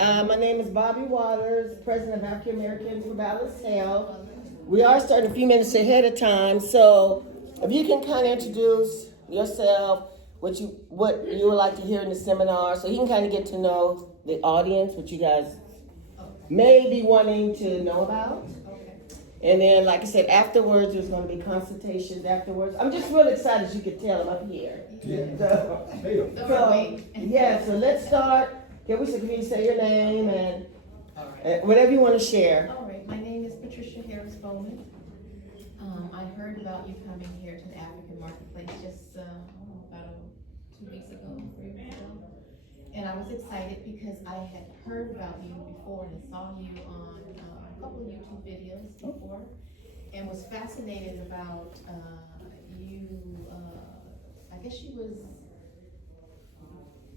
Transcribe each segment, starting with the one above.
My name is Bobby Waters, President of African American for Balance Health. We are starting a few minutes ahead of time, so if you can kind of introduce yourself, what you would like to hear in the seminar, so he can kind of get to know the audience, what you guys may be wanting to know about. And then, like I said, afterwards, there's going to be consultations afterwards. I'm just really excited, as you can tell, I'm up here. So let's start. Can you say your name and whatever you want to share? All right, my name is Patricia Harris Bowman. I heard about you coming here to the African Marketplace just about 2 weeks ago, 3 weeks ago. And I was excited because I had heard about you before and saw you on a couple of YouTube videos before, and was fascinated about you. I guess she was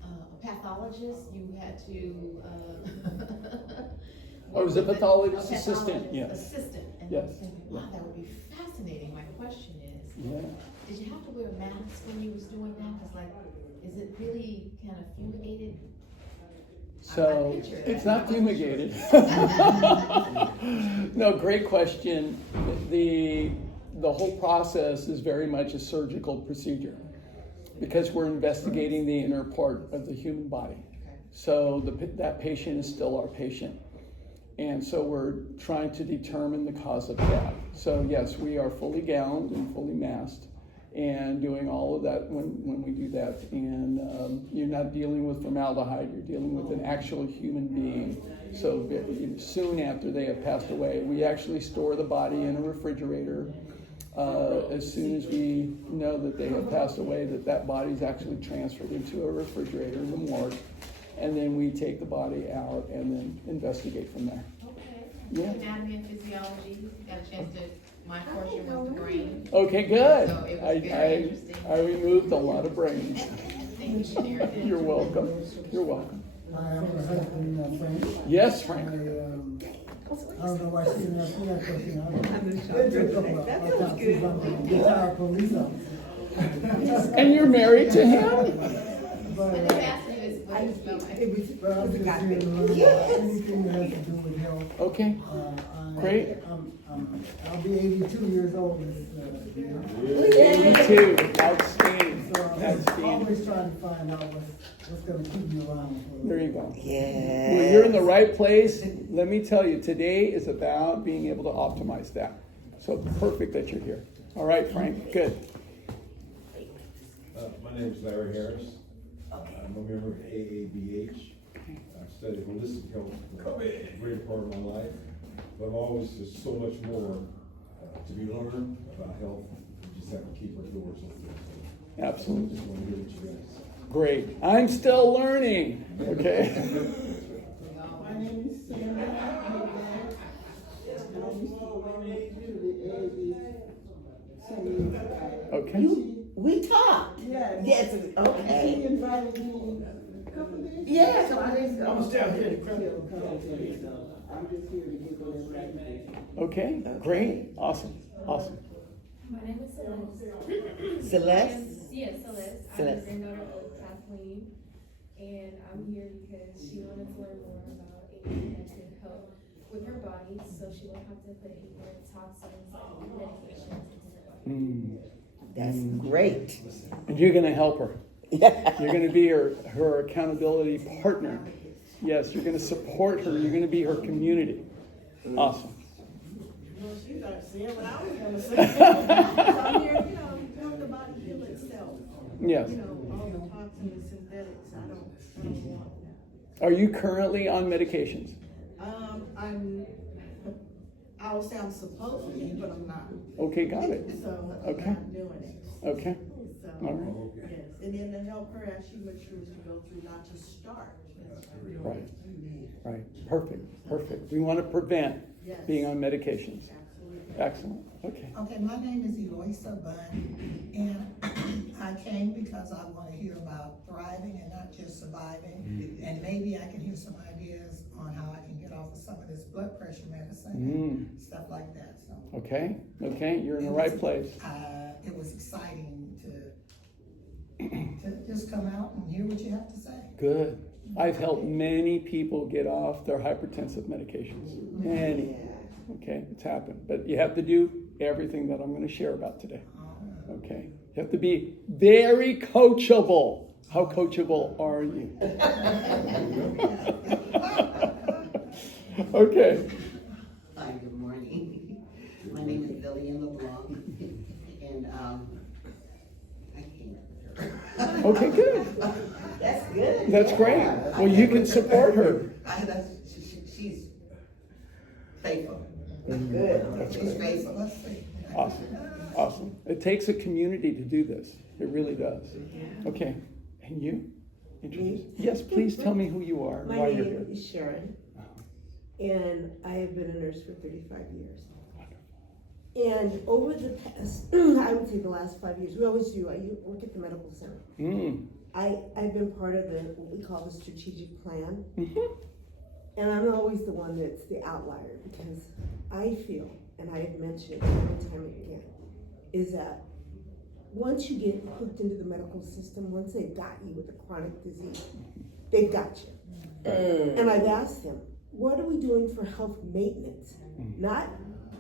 a pathologist. You had to. I was a pathologist assistant. Yes. Assistant. And Yes. I was thinking, wow, that would be fascinating. My question is, did you have to wear a mask when you was doing that? Because like, is it really kind of fumigated? So it's not fumigated. No, great question. The whole process is very much a surgical procedure because we're investigating the inner part of the human body. So that patient is still our patient. And so we're trying to determine the cause of death. So yes, we are fully gowned and fully masked and doing all of that when we do that. And you're not dealing with formaldehyde, you're dealing with an actual human being. So soon after they have passed away, we actually store the body in a refrigerator. As soon as we know that they have passed away, that body is actually transferred into a refrigerator in the morgue. And then we take the body out and then investigate from there. Okay. Yeah. Anatomy and physiology. Got a chance to. My portion was the brain. Okay, good. So it was very interesting. I removed a lot of brains. Thank you for sharing that. You're welcome. You're welcome. Hi, I'm her husband, Frank. Yes, Frank. I don't know why she didn't ask me that question. That sounds good. Retired police officer. And you're married to him? But, And they asked me this, what do you smell like? I'm just here to learn about anything that has to do with health. Okay, great. I'll be 82 years old this year. 82, outstanding. So I'm Outstanding. always trying to find out what's going to keep me around. There you go. Yeah. Well, you're in the right place. Let me tell you, today is about being able to optimize that. So perfect that you're here. All right, Frank, good. My name is Larry Harris. I'm a member of AABH. I've studied holistic health for a great part of my life, but there's so much more to be learned about health. We just have to keep our doors open. So Absolutely. I just want to hear what you guys. Great. I'm still learning. Okay. My name is Sandy. Okay. We talked. Yes. Okay. He invited me a couple of days. Yeah, so I didn't go. I'm down here. I'm just here to give them information. Okay. Great. Awesome. Awesome. My name is Celeste. Celeste? Yes, Celeste. I'm Celeste. the granddaughter of Kathleen, and I'm here because she wanted to learn more about anything that could help with her body, so she won't have to put any more toxins like medications into her body. That's great. And you're going to help her. Yeah. You're going to be her accountability partner. Yes, you're going to support her. You're going to be her community. Awesome. Well, she's not saying what I was gonna say. So I'm here, help the body heal itself. Yes. All the toxins, synthetics, I don't want that. Are you currently on medications? I will say I'm supposed to be, but I'm not. Okay, got it. So Okay. I'm not doing it. Okay. So, All right. yes, and then to help her as she matures to go through, not to start. Right. Right. Perfect. Perfect. We want to prevent Yes. being on medications. Absolutely. Excellent. Okay. Okay, my name is Eloisa Bunn, and I came because I want to hear about thriving and not just surviving. And maybe I can hear some ideas on how I can get off of some of this blood pressure medicine and stuff like that, so. Okay. Okay. You're in the right place. It was exciting to just come out and hear what you have to say. Good. I've helped many people get off their hypertensive medications. Many. Okay, it's happened. But you have to do everything that I'm going to share about today. Okay, you have to be very coachable. How coachable are you? Okay. Hi, good morning. My name is Lillian LeBlanc, and I came up with her. Okay, good. That's good. That's great. Well, you can support her. She's faithful. Good. She's faithful. Let's see. Awesome. Awesome. It takes a community to do this. It really does. Okay. And you? Introduce. Yes, please tell me who you are and My why you're name here. is Sharon, and I have been a nurse for 35 years. And over the past, I would say the last 5 years, we always do, I work at the medical center. I've been part of what we call the strategic plan. And I'm always the one that's the outlier, because I feel, and I have mentioned time and time again, is that once you get hooked into the medical system, once they've got you with a chronic disease, they've got you. And I've asked them, what are we doing for health maintenance? Not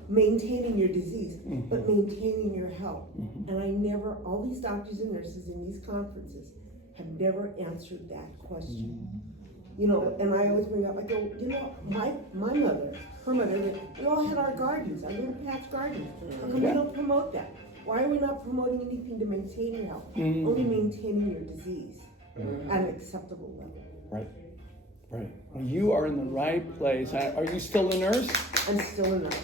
maintaining your disease, but maintaining your health. And I never, all these doctors and nurses in these conferences have never answered that question. You know, and I always bring up, I go, you know, my mother, her mother, we all had our gardens, our little patch gardens. How come we don't promote that? Why are we not promoting anything to maintain your health? Only maintaining your disease at an acceptable level. Right. Right. Well, you are in the right place. Are you still a nurse? I'm still a nurse.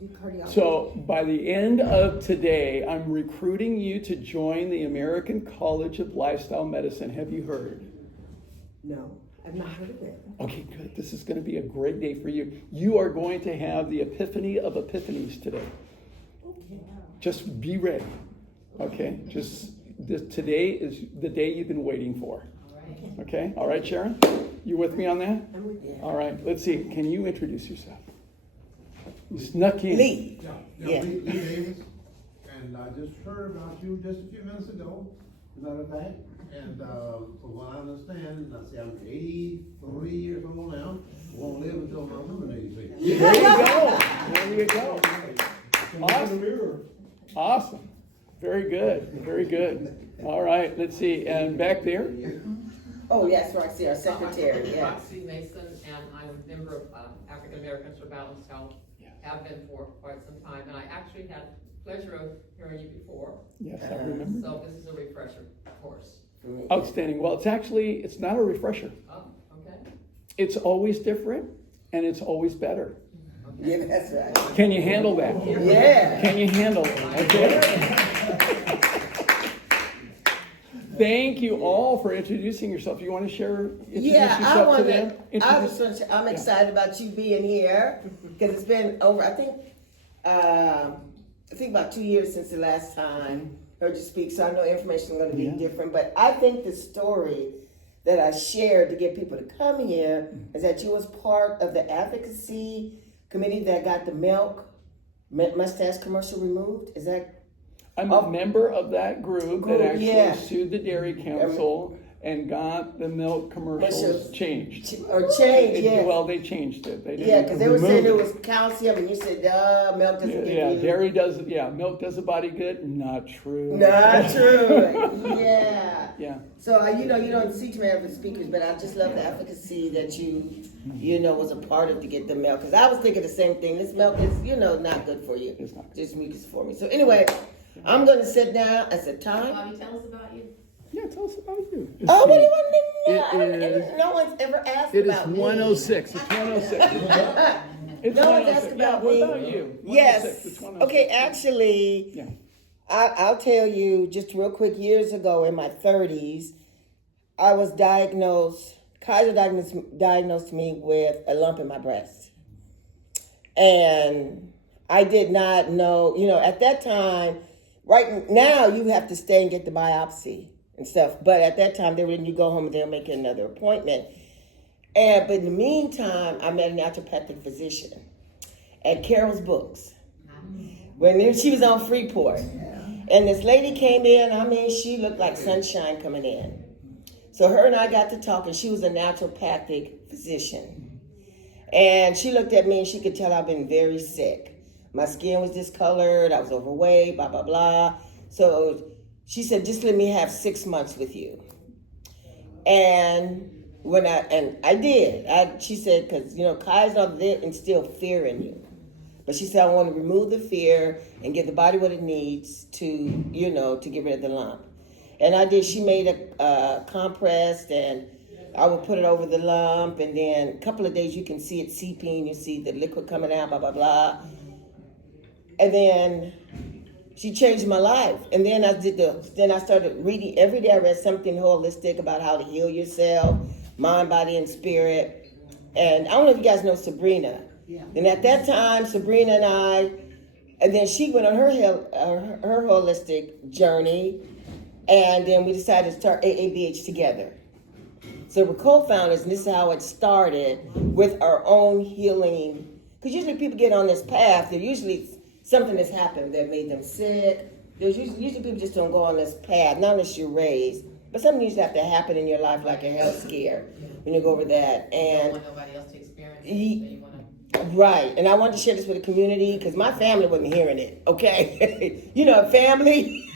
Do cardiology. So by the end of today, I'm recruiting you to join the American College of Lifestyle Medicine. Have you heard? No, I've not heard of it. Okay, good. This is going to be a great day for you. You are going to have the epiphany of epiphanies today. Okay. Just be ready. Okay? Today is the day you've been waiting for. Okay? All right, Sharon? You with me on that? I'm with you. All right. Let's see. Can you introduce yourself? You snuck in. Lee. Yeah, Lee Davis, and I just heard about you just a few minutes ago, as a matter of fact. And from what I understand, I say I'm 83 years old now. I won't live until my woman 86. There you go. There you go. Awesome. Awesome. Very good. Very good. All right. Let's see. And back there. Oh, yes, Roxy, our secretary, yes. Roxy Mason, and I'm a member of African Americans for Balanced Health. Have been for quite some time, and I actually had the pleasure of hearing you before. Yes, I remember. So this is a refresher course. Outstanding. Well, it's not a refresher. Oh, okay. It's always different, and it's always better. Yeah, that's right. Can you handle that? Yeah. Can you handle it? Okay. Thank you all for introducing yourself. You want to introduce yourself to them? I'm excited about you being here because it's been over, I think about 2 years since the last time I heard you speak, so I know information is going to be different, but I think the story that I shared to get people to come here is that you was part of the advocacy committee that got the milk mustache commercial removed. Is that? I'm a member of that group that actually sued the Dairy Council and got the milk commercials changed. Well, they changed it. They didn't because they were saying it was calcium, and you said, milk doesn't give you. Dairy does. Yeah, milk does the body good. Not true. Not true. Yeah. So you don't see too many of the speakers, but I just love the advocacy that you was a part of to get the milk. Because I was thinking the same thing. This milk is not good for you. It's not. Just mucus for me. So anyway, I'm going to sit down. It's a time. Bobby, tell us about you. Yeah, tell us about you. Oh, what do you want to know? No one's ever asked about me. It is 106. It's 106. It's No one's 106. asked about What me. about you? Yes. 106. It's 106. Okay, actually, I'll tell you just real quick. Years ago, in my 30s, I was diagnosed. Kaiser diagnosed me with a lump in my breast, and I did not know. At that time, right now, you have to stay and get the biopsy and stuff. But at that time, you go home and they'll make another appointment. But in the meantime, I met a naturopathic physician at Carol's Books when she was on Freeport. And this lady came in, she looked like sunshine coming in. So her and I got to talking. She was a naturopathic physician. And she looked at me and she could tell I've been very sick. My skin was discolored, I was overweight, blah, blah, blah. So she said, just let me have 6 months with you. And I did. She said, because, Kai's not there instill fear in you. But she said, I want to remove the fear and give the body what it needs to, to get rid of the lump. And I did. She made a compress, and I would put it over the lump, and then a couple of days you can see it seeping, you see the liquid coming out, blah, blah, blah. And then she changed my life. And then I started reading. Every day I read something holistic about how to heal yourself, mind, body, and spirit. And I don't know if you guys know Sabrina. Yeah. And at that time, Sabrina and then she went on her holistic journey. And then we decided to start AABH together. So we're co-founders, and this is how it started, with our own healing. Because usually people get on this path, they're usually something has happened that made them sick. There's usually people just don't go on this path, not unless you're raised. But something usually have to happen in your life, like a health scare, when you go over that. You And don't want nobody else to experience it, so you want to. right, and I wanted to share this with the community because my family wasn't hearing it. Okay, family.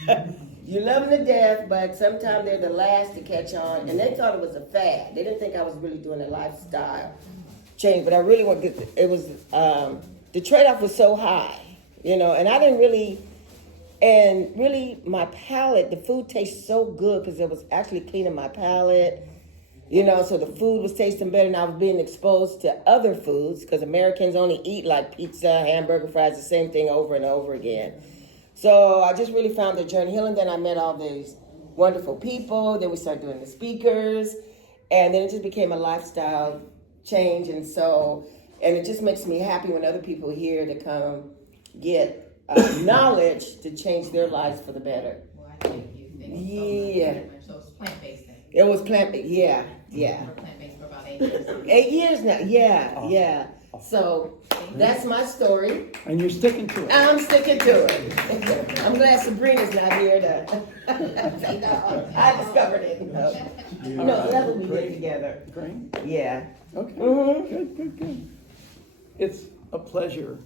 You love them to death, but sometimes they're the last to catch on, and they thought it was a fad. They didn't think I was really doing a lifestyle change, but I really wanted. It was the trade-off was so high, and I didn't really. And really, my palate, the food tastes so good because it was actually cleaning my palate, so the food was tasting better, and I was being exposed to other foods because Americans only eat like pizza, hamburger, fries, the same thing over and over again. So I just really found the journey healing. Then I met all these wonderful people. Then we started doing the speakers, and then it just became a lifestyle change. And it just makes me happy when other people are here to come get knowledge to change their lives for the better. Well, I thank you. Thank you Yeah. so much. So it's plant-based then? It was plant-based, yeah. We're plant-based for about 8 years. 8 years now, yeah. So that's my story. And you're sticking to it. I'm sticking to it. I'm glad Sabrina's not here to say no. I discovered it. No, that's what we did together. Great. Yeah. Okay. Mhm. Good. It's a pleasure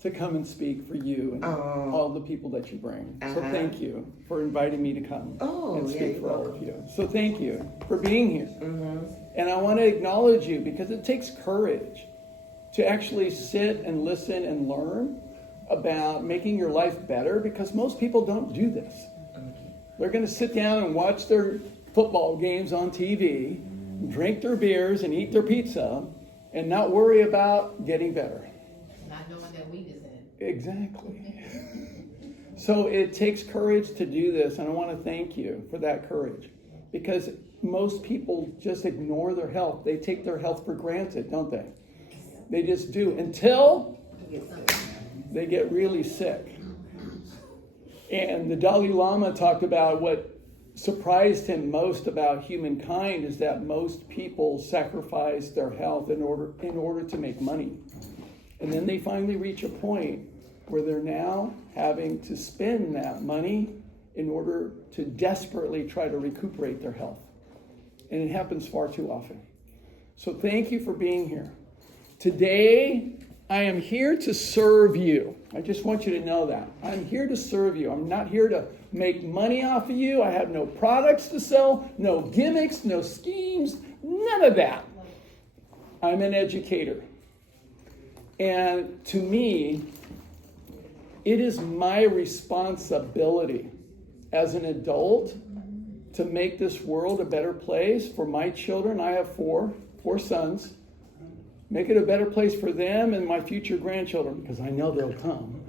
to come and speak for you and all the people that you bring. So thank you for inviting me to come and speak for all of you. So thank you for being here. And I want to acknowledge you because it takes courage to actually sit and listen and learn about making your life better, because most people don't do this. They're going to sit down and watch their football games on TV, drink their beers and eat their pizza, and not worry about getting better. Not knowing that wheat is in it. Exactly. So it takes courage to do this, and I want to thank you for that courage, because most people just ignore their health. They take their health for granted, don't they? They just do until they get really sick. And the Dalai Lama talked about what surprised him most about humankind is that most people sacrifice their health in order to make money. And then they finally reach a point where they're now having to spend that money in order to desperately try to recuperate their health. And it happens far too often. So thank you for being here. Today, I am here to serve you. I just want you to know that. I'm here to serve you. I'm not here to make money off of you. I have no products to sell, no gimmicks, no schemes, none of that. I'm an educator. And to me, it is my responsibility as an adult to make this world a better place for my children. I have four sons. Make it a better place for them and my future grandchildren, because I know they'll come.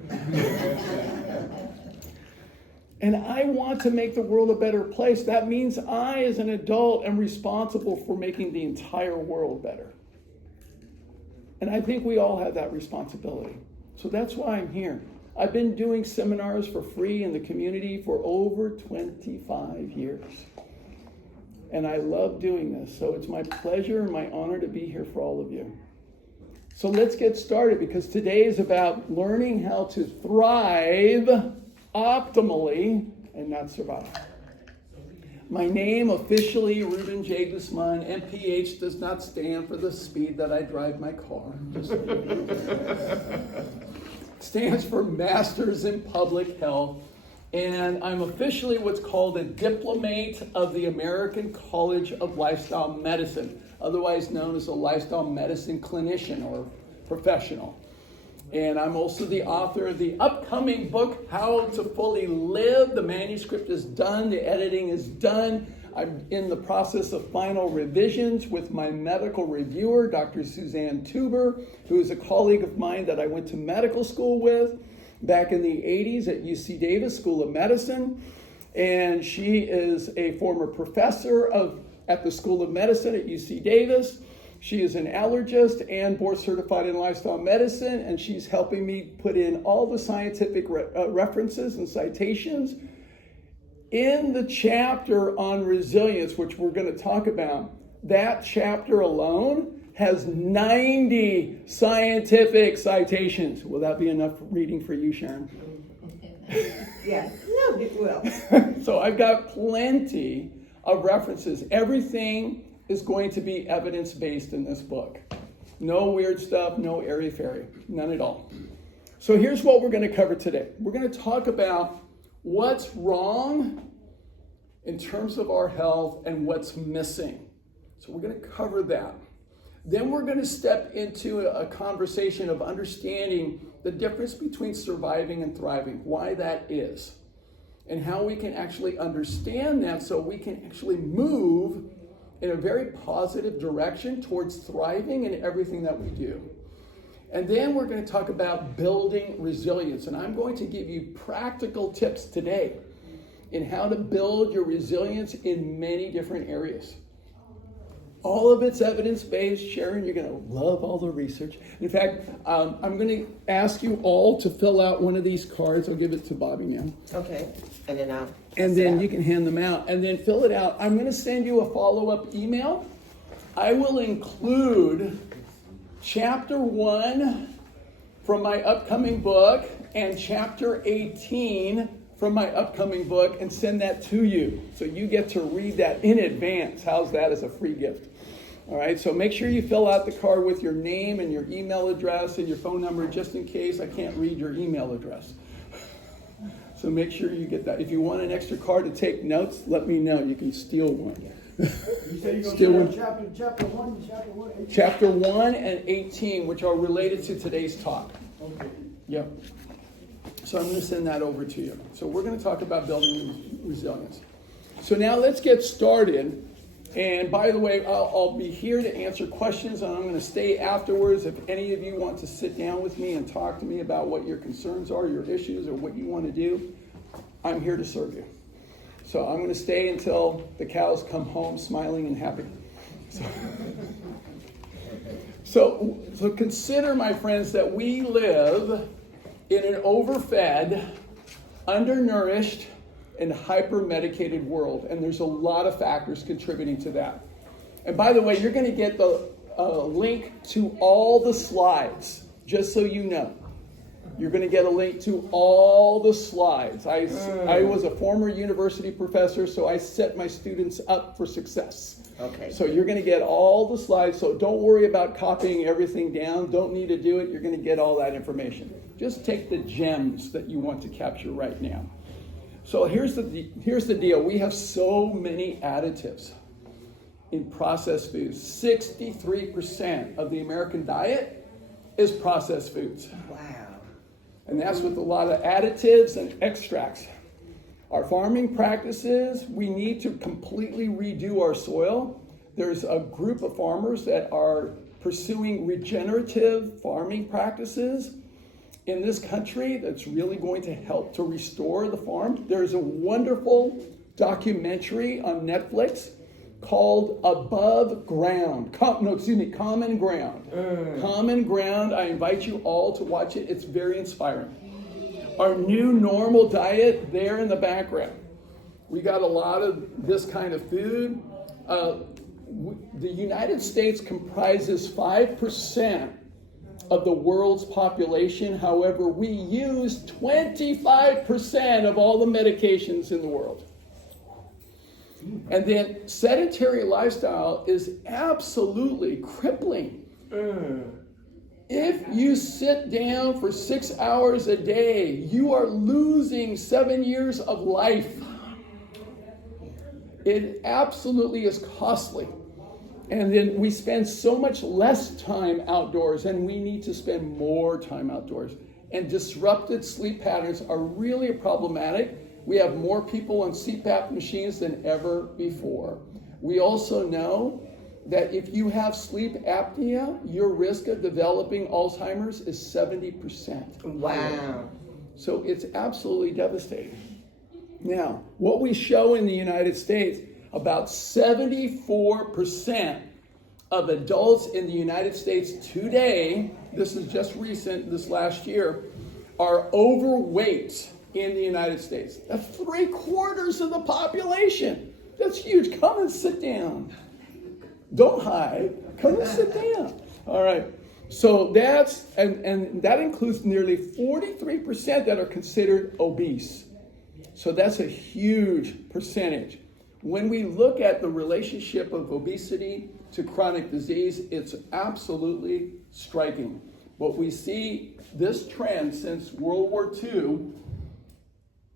And I want to make the world a better place. That means I, as an adult, am responsible for making the entire world better. And I think we all have that responsibility. So that's why I'm here. I've been doing seminars for free in the community for over 25 years. And I love doing this. So it's my pleasure and my honor to be here for all of you. So let's get started, because today is about learning how to thrive optimally and not survive. My name officially, Ruben J. Guzman. MPH does not stand for the speed that I drive my car. Just stands for Masters in Public Health. And I'm officially what's called a diplomate of the American College of Lifestyle Medicine, otherwise known as a lifestyle medicine clinician or professional. And I'm also the author of the upcoming book, How to Fully Live. The manuscript is done, the editing is done. I'm in the process of final revisions with my medical reviewer, Dr. Suzanne Tuber, who is a colleague of mine that I went to medical school with back in the 80s at UC Davis School of Medicine. And she is a former professor at the School of Medicine at UC Davis. She is an allergist and board certified in lifestyle medicine, and she's helping me put in all the scientific references and citations. In the chapter on resilience, which we're going to talk about, that chapter alone has 90 scientific citations. Will that be enough reading for you, Sharon? Yes, no, it will. So I've got plenty of references. Everything is going to be evidence-based in this book. No weird stuff, no airy-fairy, none at all. So here's what we're going to cover today. We're going to talk about what's wrong in terms of our health and what's missing. So we're going to cover that. Then we're going to step into a conversation of understanding the difference between surviving and thriving, why that is, and how we can actually understand that so we can actually move in a very positive direction towards thriving in everything that we do. And then we're going to talk about building resilience. And I'm going to give you practical tips today in how to build your resilience in many different areas. All of it's evidence-based. Sharon, you're going to love all the research. In fact, I'm going to ask you all to fill out one of these cards. I'll give it to Bobby now. Okay, and then I'll. And then you can hand them out. And then fill it out. I'm going to send you a follow-up email. I will include chapter 1 from my upcoming book and chapter 18 from my upcoming book and send that to you. So you get to read that in advance. How's that as a free gift? All right, so make sure you fill out the card with your name and your email address and your phone number just in case I can't read your email address. So make sure you get that. If you want an extra card to take notes, let me know. You can steal one. You said you're Steal going one. to chapter 1, Chapter 1 and 18, which are related to today's talk. Okay. Yep. So I'm going to send that over to you. So we're going to talk about building resilience. So now let's get started. And by the way, I'll be here to answer questions, and I'm going to stay afterwards. If any of you want to sit down with me and talk to me about what your concerns are, your issues, or what you want to do, I'm here to serve you. So I'm going to stay until the cows come home smiling and happy. So consider, my friends, that we live in an overfed, undernourished, and hyper-medicated world. And there's a lot of factors contributing to that. And by the way, you're going to get the link to all the slides, just so you know. You're going to get a link to all the slides. I was a former university professor, so I set my students up for success. Okay. So you're going to get all the slides, so don't worry about copying everything down. Don't need to do it. You're going to get all that information. Just take the gems that you want to capture right now. So here's the deal. We have so many additives in processed foods. 63% of the American diet is processed foods. Wow. And that's with a lot of additives and extracts. Our farming practices, we need to completely redo our soil. There's a group of farmers that are pursuing regenerative farming practices in this country that's really going to help to restore the farm. There's a wonderful documentary on Netflix called Above Ground. Common Ground. Common Ground. I invite you all to watch it. It's very inspiring. Our new normal diet there in the background. We got a lot of this kind of food. The United States comprises 5% of the world's population. However, we use 25% of all the medications in the world. And then sedentary lifestyle is absolutely crippling. If you sit down for 6 hours a day, you are losing 7 years of life. It absolutely is costly. And then we spend so much less time outdoors, and we need to spend more time outdoors. And disrupted sleep patterns are really problematic. We have more people on CPAP machines than ever before. We also know that if you have sleep apnea, your risk of developing Alzheimer's is 70%. Wow. So it's absolutely devastating. Now, what we show in the United States, about 74% of adults in the United States today, this is just recent, this last year, are overweight in the United States. That's 3/4 of the population. That's huge. Come and sit down. Don't hide. Come and sit down. All right. So that's, and that includes nearly 43% that are considered obese. So that's a huge percentage. When we look at the relationship of obesity to chronic disease, it's absolutely striking. What we see, this trend since World War II,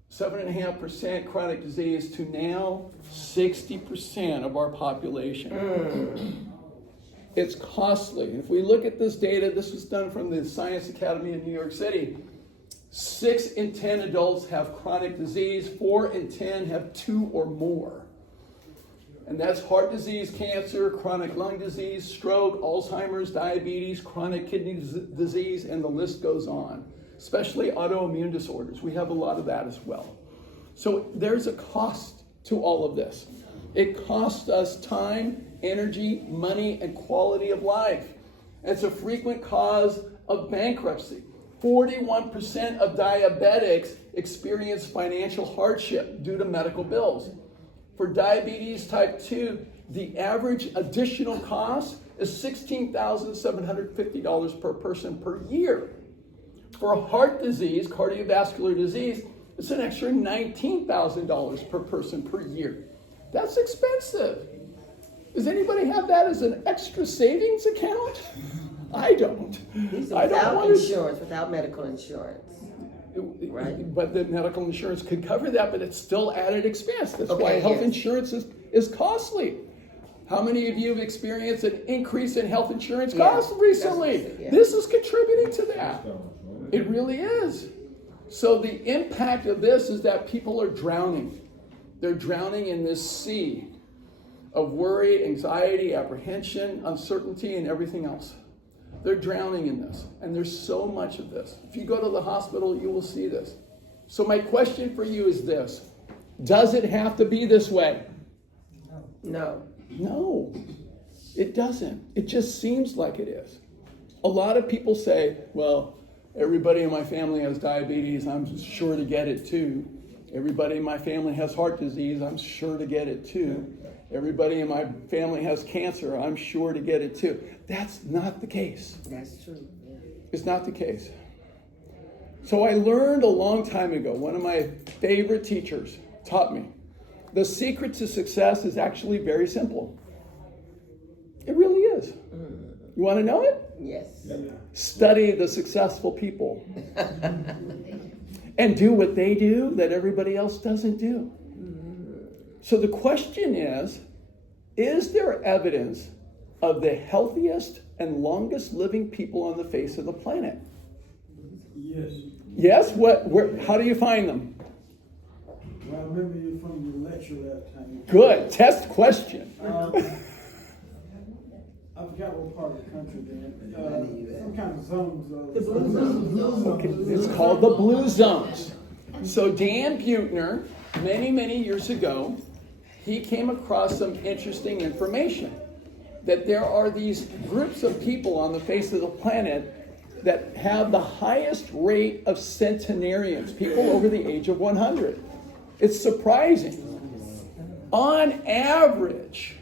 7.5% chronic disease to now 60% of our population. It's costly. If we look at this data, this was done from the Science Academy in New York City. 6 in 10 adults have chronic disease, 4 in 10 have 2 or more. And that's heart disease, cancer, chronic lung disease, stroke, Alzheimer's, diabetes, chronic kidney disease, and the list goes on. Especially autoimmune disorders. We have a lot of that as well. So there's a cost to all of this. It costs us time, energy, money, and quality of life. It's a frequent cause of bankruptcy. 41% of diabetics experience financial hardship due to medical bills. For diabetes type 2, the average additional cost is $16,750 per person per year. For heart disease, cardiovascular disease, it's an extra $19,000 per person per year. That's expensive. Does anybody have that as an extra savings account? I don't. Without insurance, without medical insurance. Right. But the medical insurance could cover that, but it's still added expense. That's why health insurance is costly. How many of you have experienced an increase in health insurance costs recently? This is contributing to that. It really is. So the impact of this is that people are drowning. They're drowning in this sea of worry, anxiety, apprehension, uncertainty, and everything else. They're drowning in this. And there's so much of this. If you go to the hospital, you will see this. So my question for you is this. Does it have to be this way? No. No, it doesn't. It just seems like it is. A lot of people say, well, everybody in my family has diabetes, I'm sure to get it too. Everybody in my family has heart disease, I'm sure to get it too. Everybody in my family has cancer, I'm sure to get it too. That's not the case. That's true. Yeah. It's not the case. So I learned a long time ago, one of my favorite teachers taught me, the secret to success is actually very simple. It really is. You want to know it? Yes. Study the successful people. And do what they do that everybody else doesn't do. So the question is there evidence of the healthiest and longest living people on the face of the planet? Yes. Yes? How do you find them? Well, I remember you from your lecture that time. Good. Test question. I forgot what part of the country they're in. Some kind of zones. The blue zones. Okay, it's called the blue zones. So Dan Buettner, many, many years ago, he came across some interesting information that there are these groups of people on the face of the planet that have the highest rate of centenarians, people over the age of 100. It's surprising. On average,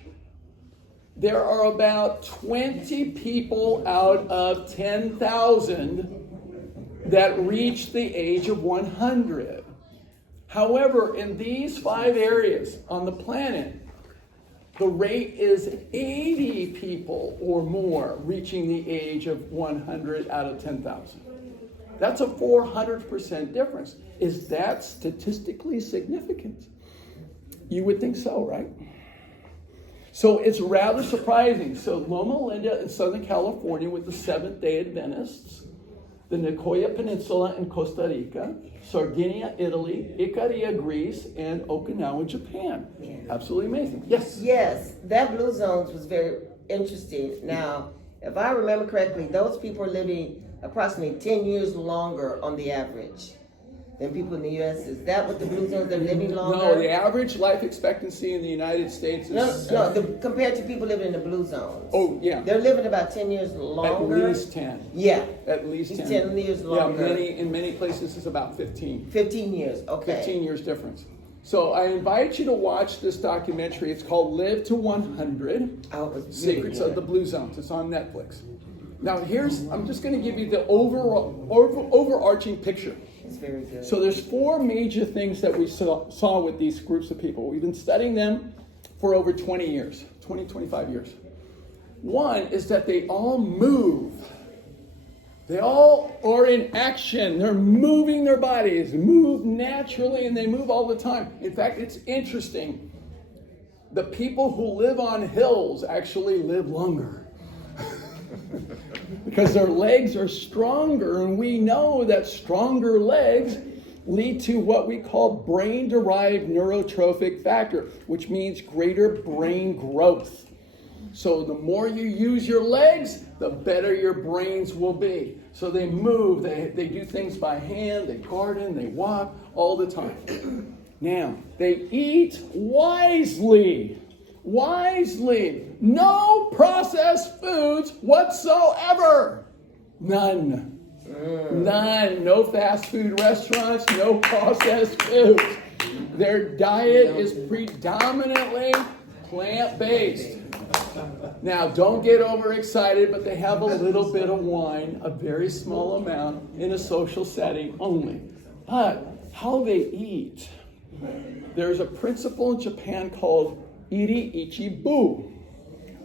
there are about 20 people out of 10,000 that reach the age of 100. However, in these 5 areas on the planet, the rate is 80 people or more reaching the age of 100 out of 10,000. That's a 400% difference. Is that statistically significant? You would think so, right? So it's rather surprising. So Loma Linda in Southern California with the Seventh-day Adventists, the Nicoya Peninsula in Costa Rica, Sardinia, Italy, Ikaria, Greece, and Okinawa, Japan. Absolutely amazing. Yes? Yes, that Blue Zones was very interesting. Now, if I remember correctly, those people are living approximately 10 years longer on the average than people in the U.S. Is that what the Blue Zones, they're living longer? No, the average life expectancy in the United States is... Compared to people living in the Blue Zones. Oh, yeah. They're living about 10 years longer. At least 10. Yeah. At least 10. 10 years longer. Yeah, in many places it's about 15. 15 years, okay. 15 years difference. So I invite you to watch this documentary. It's called Live to 100, Secrets of the Blue Zones. It's on Netflix. Now I'm just going to give you the overarching picture. It's very good. So there's 4 major things that we saw with these groups of people. We've been studying them for over 20 years, 25 years. One is that they all move. They all are in action. They're moving their bodies, move naturally, and they move all the time. In fact, it's interesting. The people who live on hills actually live longer. Because their legs are stronger, and we know that stronger legs lead to what we call brain-derived neurotrophic factor, which means greater brain growth. So the more you use your legs, the better your brains will be. So they move, they do things by hand, they garden, they walk all the time. Now, they eat wisely. Wisely. No processed foods whatsoever. None. None. No fast food restaurants, no processed foods. Their diet is predominantly plant-based. Now, don't get overexcited, but they have a little bit of wine, a very small amount, in a social setting only. But how they eat. There's a principle in Japan called Iri Ichi Bu,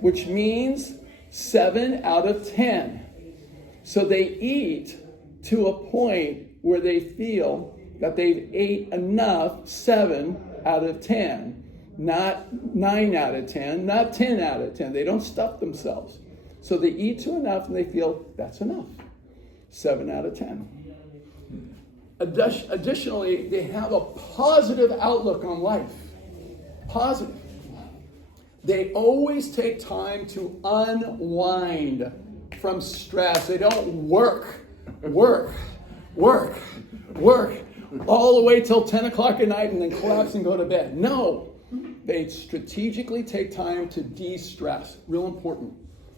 which means 7 out of 10. So they eat to a point where they feel that they've ate enough 7 out of 10, not 9 out of 10, not 10 out of 10. They don't stuff themselves. So they eat to enough and they feel that's enough, 7 out of 10. Additionally, they have a positive outlook on life. Positive. They always take time to unwind from stress. They don't work all the way till 10 o'clock at night and then collapse and go to bed. No, they strategically take time to de-stress. Real important.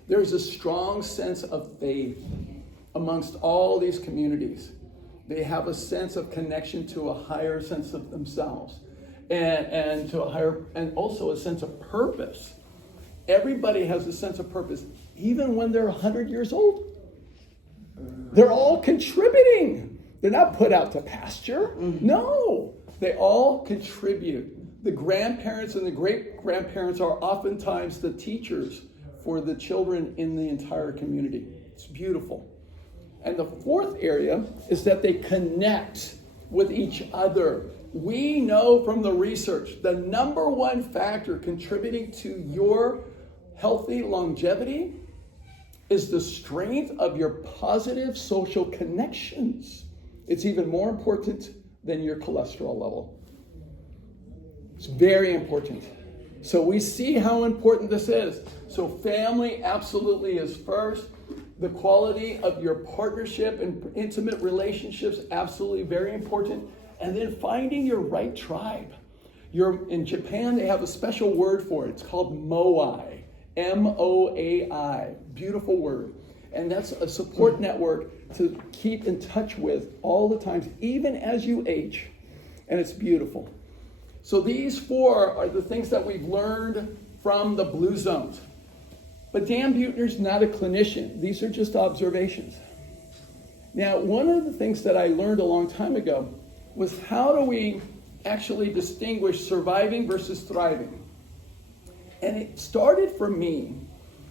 There's a strong sense of faith amongst all these communities. They have a sense of connection to a higher sense of themselves. And to a higher, and also a sense of purpose. Everybody has a sense of purpose, even when they're 100 years old. They're all contributing. They're not put out to pasture. No, they all contribute. The grandparents and the great-grandparents are oftentimes the teachers for the children in the entire community. It's beautiful. And the 4th area is that they connect with each other. We know from the research, the number 1 factor contributing to your healthy longevity is the strength of your positive social connections. It's even more important than your cholesterol level. It's very important. So we see how important this is. So family absolutely is first. The quality of your partnership and intimate relationships, absolutely very important. And then finding your right tribe. In Japan, they have a special word for it. It's called Moai. M-O-A-I. Beautiful word. And that's a support network to keep in touch with all the times, even as you age. And it's beautiful. So these 4 are the things that we've learned from the Blue Zones. But Dan Buettner's not a clinician. These are just observations. Now, one of the things that I learned a long time ago was how do we actually distinguish surviving versus thriving. And it started for me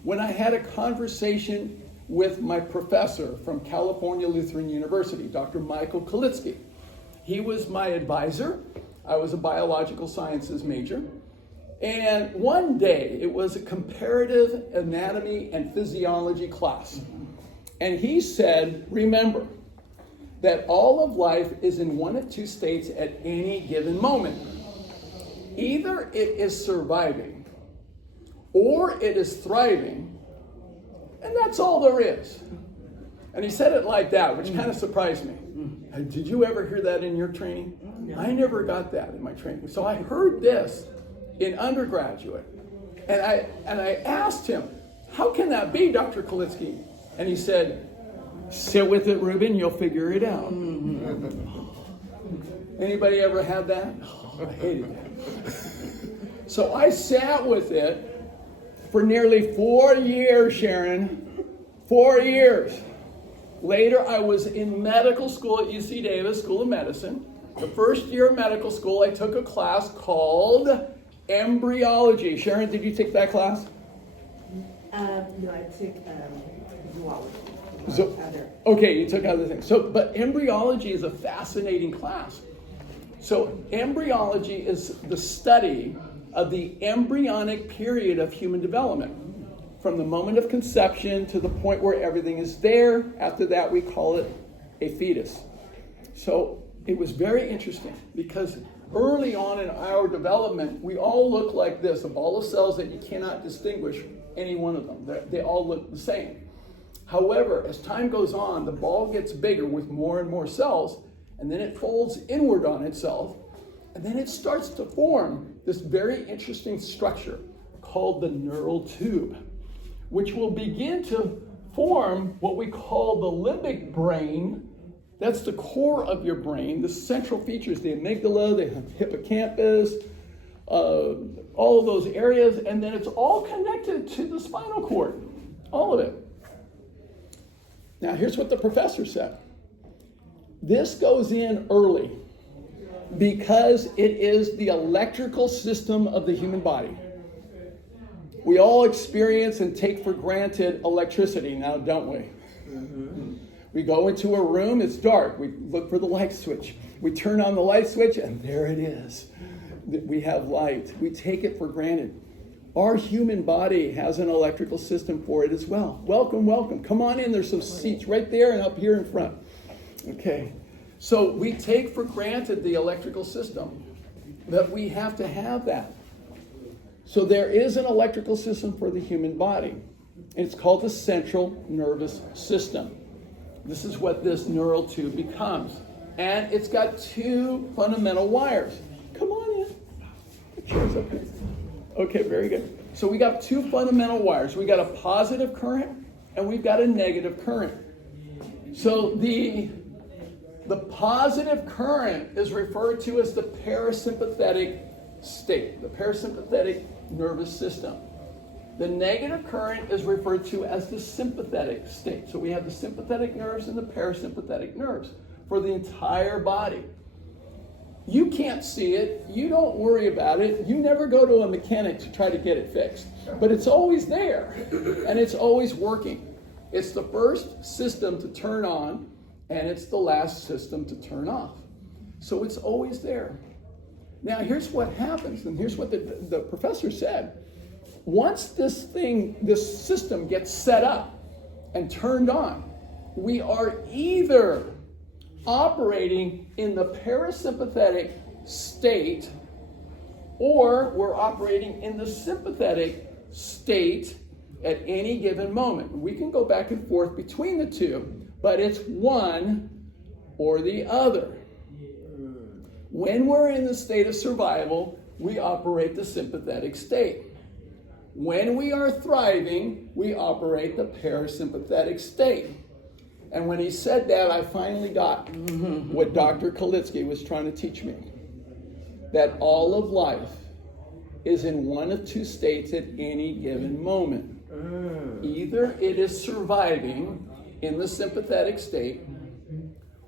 when I had a conversation with my professor from California Lutheran University, Dr. Michael Kalitsky. He was my advisor. I was a biological sciences major. And one day, it was a comparative anatomy and physiology class. And he said, remember that all of life is in one of two states at any given moment. Either it is surviving or it is thriving, and that's all there is. And he said it like that, which kind of surprised me. Did you ever hear that in your training? No. I never got that in my training. So I heard this in undergraduate, and I asked him, how can that be, Dr. Kalitsky? And he said, sit with it, Ruben, you'll figure it out. Anybody ever had that? Oh, I hated that. So I sat with it for nearly 4 years, Sharon. 4 years. Later, I was in medical school at UC Davis School of Medicine. The first year of medical school, I took a class called embryology. Sharon, did you take that class? No, I took zoology. Okay, you took other things. But embryology is a fascinating class. So embryology is the study of the embryonic period of human development, from the moment of conception to the point where everything is there. After that, we call it a fetus. So it was very interesting because early on in our development, we all look like this, a ball of cells that you cannot distinguish any one of them. They all look the same. However, as time goes on, the ball gets bigger with more and more cells, and then it folds inward on itself, and then it starts to form this very interesting structure called the neural tube, which will begin to form what we call the limbic brain. That's the core of your brain, the central features, the amygdala, the hippocampus, all of those areas, and then it's all connected to the spinal cord, all of it. Now, here's what the professor said. This goes in early because it is the electrical system of the human body. We all experience and take for granted electricity now, don't we? Mm-hmm. We go into a room, it's dark. We look for the light switch. We turn on the light switch, and there it is. We have light. We take it for granted. Our human body has an electrical system for it as well. Welcome, welcome. Come on in. There's some seats right there and up here in front. Okay. So we take for granted the electrical system, but we have to have that. So there is an electrical system for the human body. It's called the central nervous system. This is what this neural tube becomes. And it's got two fundamental wires. Come on in. The chair's up here. Okay, very good. So we got two fundamental wires. We got a positive current and we've got a negative current. So the positive current is referred to as the parasympathetic state, the parasympathetic nervous system. The negative current is referred to as the sympathetic state. So we have the sympathetic nerves and the parasympathetic nerves for the entire body. You can't see it. You don't worry about it. You never go to a mechanic to try to get it fixed. But it's always there, and it's always working. It's the first system to turn on, and it's the last system to turn off. So it's always there. Now, here's what happens, and here's what the professor said. Once this system gets set up and turned on, we are either operating in the parasympathetic state or we're operating in the sympathetic state at any given moment. We can go back and forth between the two, but it's one or the other. When we're in the state of survival, we operate the sympathetic state. When we are thriving, we operate the parasympathetic state. And when he said that, I finally got what Dr. Kalitsky was trying to teach me. That all of life is in one of two states at any given moment. Either it is surviving in the sympathetic state,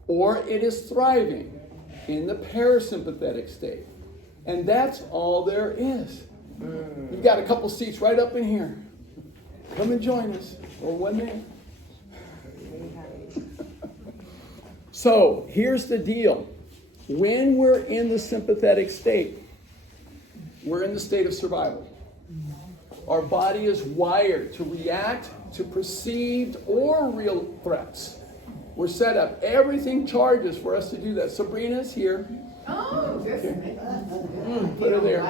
or it is thriving in the parasympathetic state. And that's all there is. You've got a couple seats right up in here. Come and join us, or one man. So here's the deal. When we're in the sympathetic state, we're in the state of survival. Our body is wired to react to perceived or real threats. We're set up. Everything charges for us to do that. Sabrina's here. Oh, just Put her there.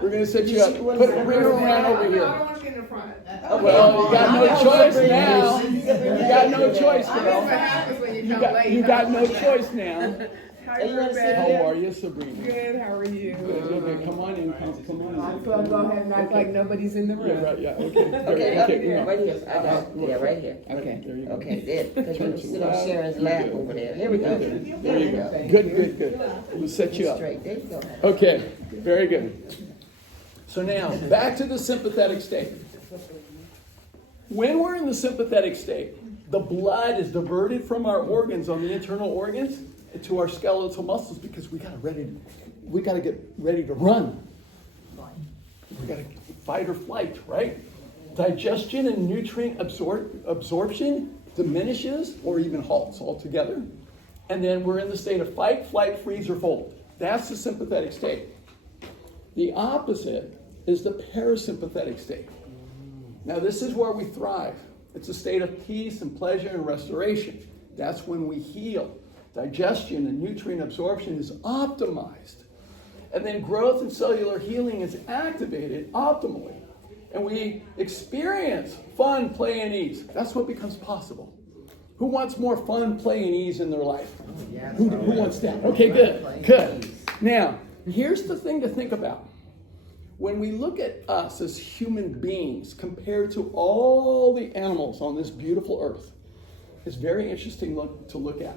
We're going to set you up. Bring her around over here. want to get in the front. Well, you got no choice now. You got no choice, girl. happens when You got no choice now. Are you gonna sit How here? are you, Sabrina? Good, how are you? Okay, come on in. Come on in. I'm gonna go ahead and act like nobody's in the Yeah, room. right, yeah, okay. Okay, up here, right here. I got it. Uh-huh. Yeah, right here. Okay. There you go. Okay, there. Because Turn you to sit on left. Sharon's You're lap good. over there. Here we go. There you go. Good. We'll set you up. Straight. There you go. Okay, very good. So now, back to the sympathetic state. When we're in the sympathetic state, the blood is diverted from our organs on the internal organs to our skeletal muscles because we gotta get ready to run. We gotta fight or flight, right? Digestion and nutrient absorption diminishes or even halts altogether. And then we're in the state of fight, flight, freeze, or fold. That's the sympathetic state. The opposite is the parasympathetic state. Now, this is where we thrive. It's a state of peace and pleasure and restoration. That's when we heal. Digestion and nutrient absorption is optimized. And then growth and cellular healing is activated optimally. And we experience fun, play, and ease. That's what becomes possible. Who wants more fun, play, and ease in their life? Who wants that? Okay, good. Now, here's the thing to think about. When we look at us as human beings compared to all the animals on this beautiful earth, it's very interesting to look at.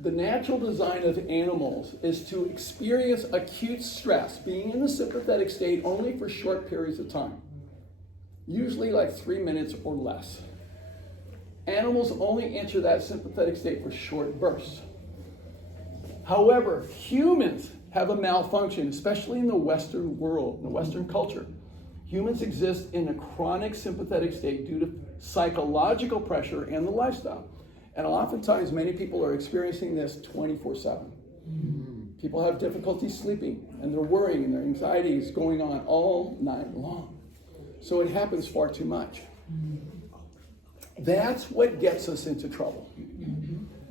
The natural design of animals is to experience acute stress, being in the sympathetic state only for short periods of time, usually like 3 minutes or less. Animals only enter that sympathetic state for short bursts. However, humans have a malfunction, especially in the Western world, in the Western culture. Humans exist in a chronic sympathetic state due to psychological pressure and the lifestyle. And oftentimes, many people are experiencing this 24/7. People have difficulty sleeping, and they're worrying, and their anxiety is going on all night long. So it happens far too much. That's what gets us into trouble.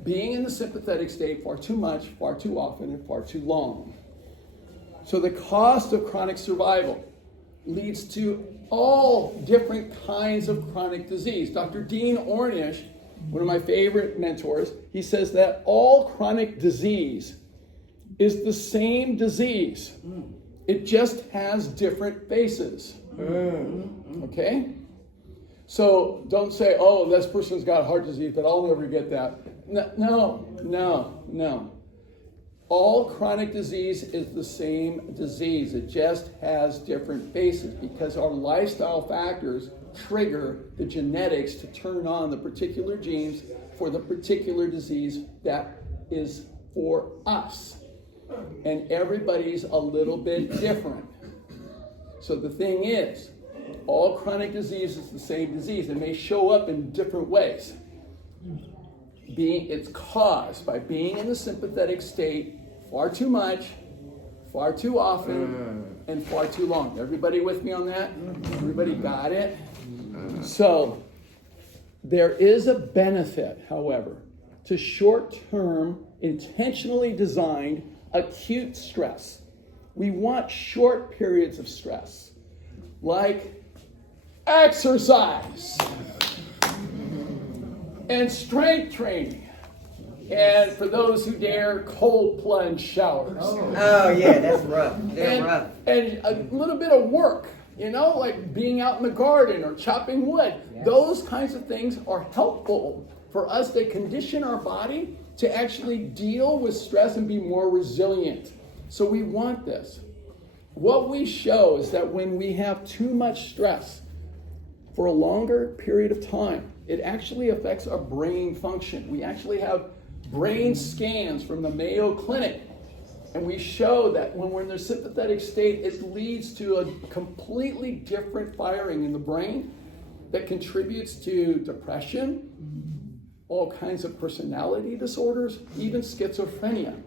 Being in the sympathetic state far too much, far too often, and far too long. So the cost of chronic survival leads to all different kinds of chronic disease. Dr. Dean Ornish, one of my favorite mentors, he says that all chronic disease is the same disease. It just has different faces. Okay? So don't say, oh, this person's got heart disease, but I'll never get that. No. All chronic disease is the same disease. It just has different faces because our lifestyle factors trigger the genetics to turn on the particular genes for the particular disease that is for us. And everybody's a little bit different. So the thing is, all chronic disease is the same disease. It may show up in different ways. It's caused by being in the sympathetic state far too much, far too often, and far too long. Everybody with me on that? Everybody got it? So, there is a benefit, however, to short-term, intentionally designed acute stress. We want short periods of stress, like exercise and strength training. And for those who dare, cold plunge showers. Oh, yeah, that's rough. They're rough. And a little bit of work, like being out in the garden or chopping wood. Yes. Those kinds of things are helpful for us to condition our body to actually deal with stress and be more resilient. So we want this. What we show is that when we have too much stress for a longer period of time, it actually affects our brain function. We actually have brain scans from the Mayo Clinic, and we show that when we're in the sympathetic state, it leads to a completely different firing in the brain that contributes to depression, all kinds of personality disorders, even schizophrenia.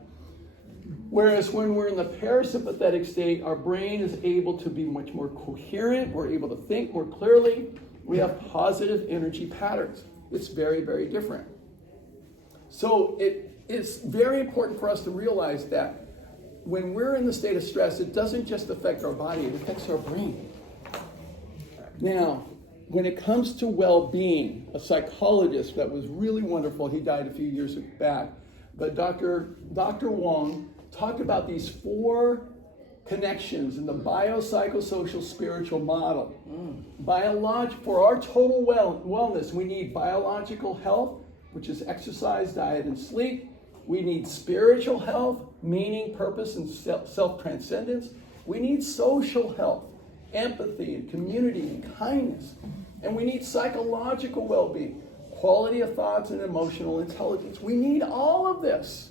Whereas when we're in the parasympathetic state, our brain is able to be much more coherent, we're able to think more clearly, we have positive energy patterns. It's very, very different. So it's very important for us to realize that when we're in the state of stress, it doesn't just affect our body, it affects our brain. Now, when it comes to well-being, a psychologist that was really wonderful, he died a few years back, but Dr. Wong talked about these 4 connections in the biopsychosocial spiritual model. For our total wellness, we need biological health, which is exercise, diet, and sleep. We need spiritual health, meaning, purpose, and self-transcendence. We need social health, empathy, and community, and kindness. And we need psychological well-being, quality of thoughts, and emotional intelligence. We need all of this.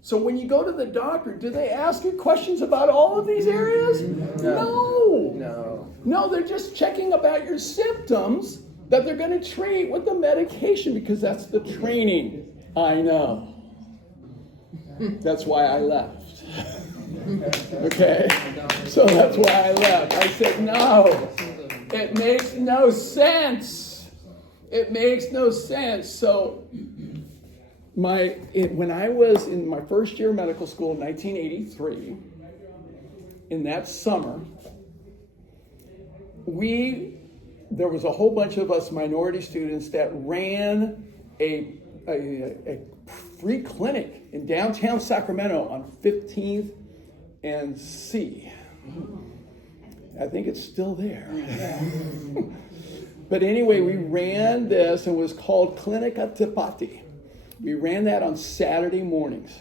So when you go to the doctor, do they ask you questions about all of these areas? No, they're just checking about your symptoms that they're going to treat with the medication because that's the training. I know. That's why I left. Okay? So that's why I left. I said, no, it makes no sense. It makes no sense. So when I was in my first year of medical school in 1983, in that summer, there was a whole bunch of us minority students that ran a free clinic in downtown Sacramento on 15th and C. I think it's still there. But anyway, we ran this and it was called Clinica Tipati. We ran that on Saturday mornings.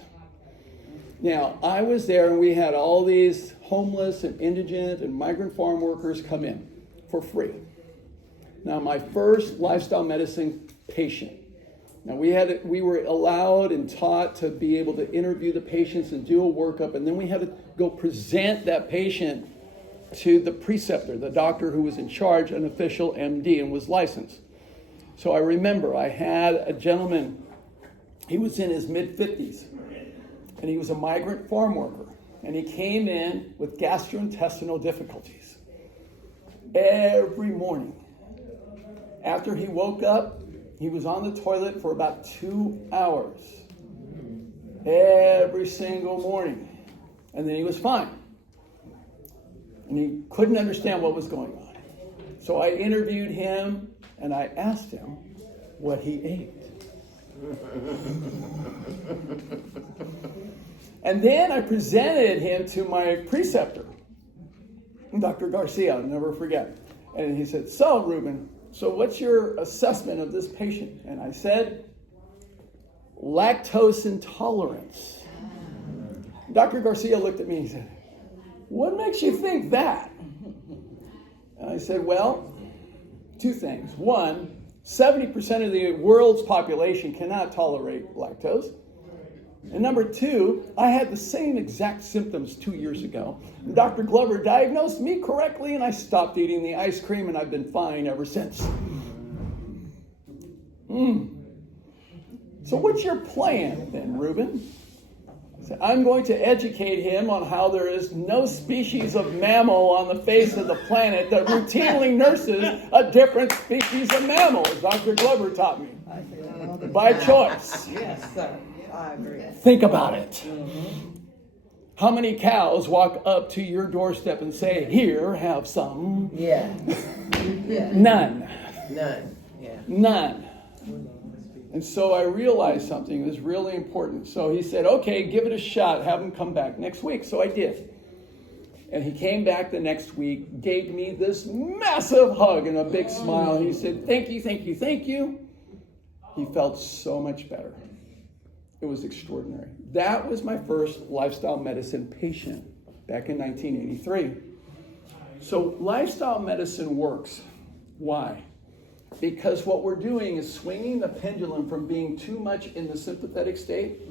Now, I was there and we had all these homeless and indigent and migrant farm workers come in for free. Now, my first lifestyle medicine patient. Now, we were allowed and taught to be able to interview the patients and do a workup, and then we had to go present that patient to the preceptor, the doctor who was in charge, an official MD, and was licensed. So I remember I had a gentleman, he was in his mid-50s, and he was a migrant farm worker, and he came in with gastrointestinal difficulties every morning. After he woke up, he was on the toilet for about 2 hours every single morning, and then he was fine. And he couldn't understand what was going on. So I interviewed him, and I asked him what he ate. And then I presented him to my preceptor, Dr. Garcia, I'll never forget. And he said, so, Ruben, so what's your assessment of this patient? And I said, lactose intolerance. Dr. Garcia looked at me and he said, what makes you think that? And I said, well, 2 things. 1, 70% of the world's population cannot tolerate lactose. And number 2, I had the same exact symptoms 2 years ago. And Dr. Glover diagnosed me correctly, and I stopped eating the ice cream, and I've been fine ever since. So what's your plan then, Ruben? I said, I'm going to educate him on how there is no species of mammal on the face of the planet that routinely nurses a different species of mammal, as Dr. Glover taught me. By choice. Yes, sir. I agree. Think about it. How many cows walk up to your doorstep and say, here, have some? Yeah. None. None. Yeah. None. And so I realized something was really important. So he said, okay, give it a shot. Have him come back next week. So I did. And he came back the next week, gave me this massive hug and a big smile. And he said, thank you, thank you, thank you. He felt so much better. It was extraordinary. That was my first lifestyle medicine patient back in 1983. So lifestyle medicine works Why? Because what we're doing is swinging the pendulum from being too much in the sympathetic state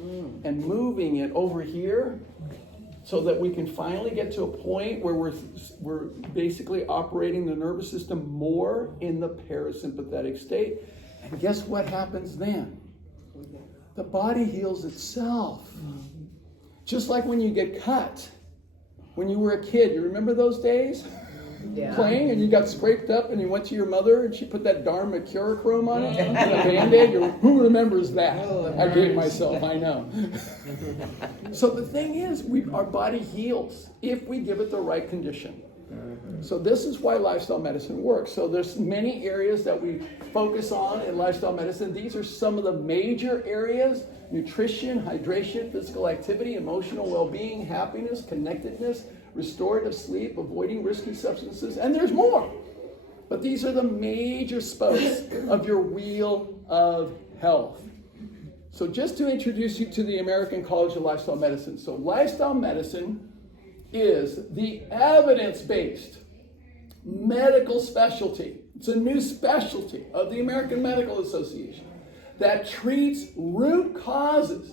and moving it over here so that we can finally get to a point where we're basically operating the nervous system more in the parasympathetic state. And guess what happens then? The body heals itself. Just like when you get cut. When you were a kid, you remember those days? Yeah. Playing and you got scraped up and you went to your mother and she put that darn Mercurochrome on it and a Band-Aid. Who remembers that? I gave myself, I know. So the thing is, our body heals if we give it the right condition. So this is why lifestyle medicine works. So there's many areas that we focus on in lifestyle medicine. These are some of the major areas: nutrition, hydration, physical activity, emotional well-being, happiness, connectedness, restorative sleep, avoiding risky substances, and there's more. But these are the major spokes of your wheel of health. So just to introduce you to the American College of Lifestyle Medicine. So lifestyle medicine is the evidence-based medical specialty. It's a new specialty of the American Medical Association that treats root causes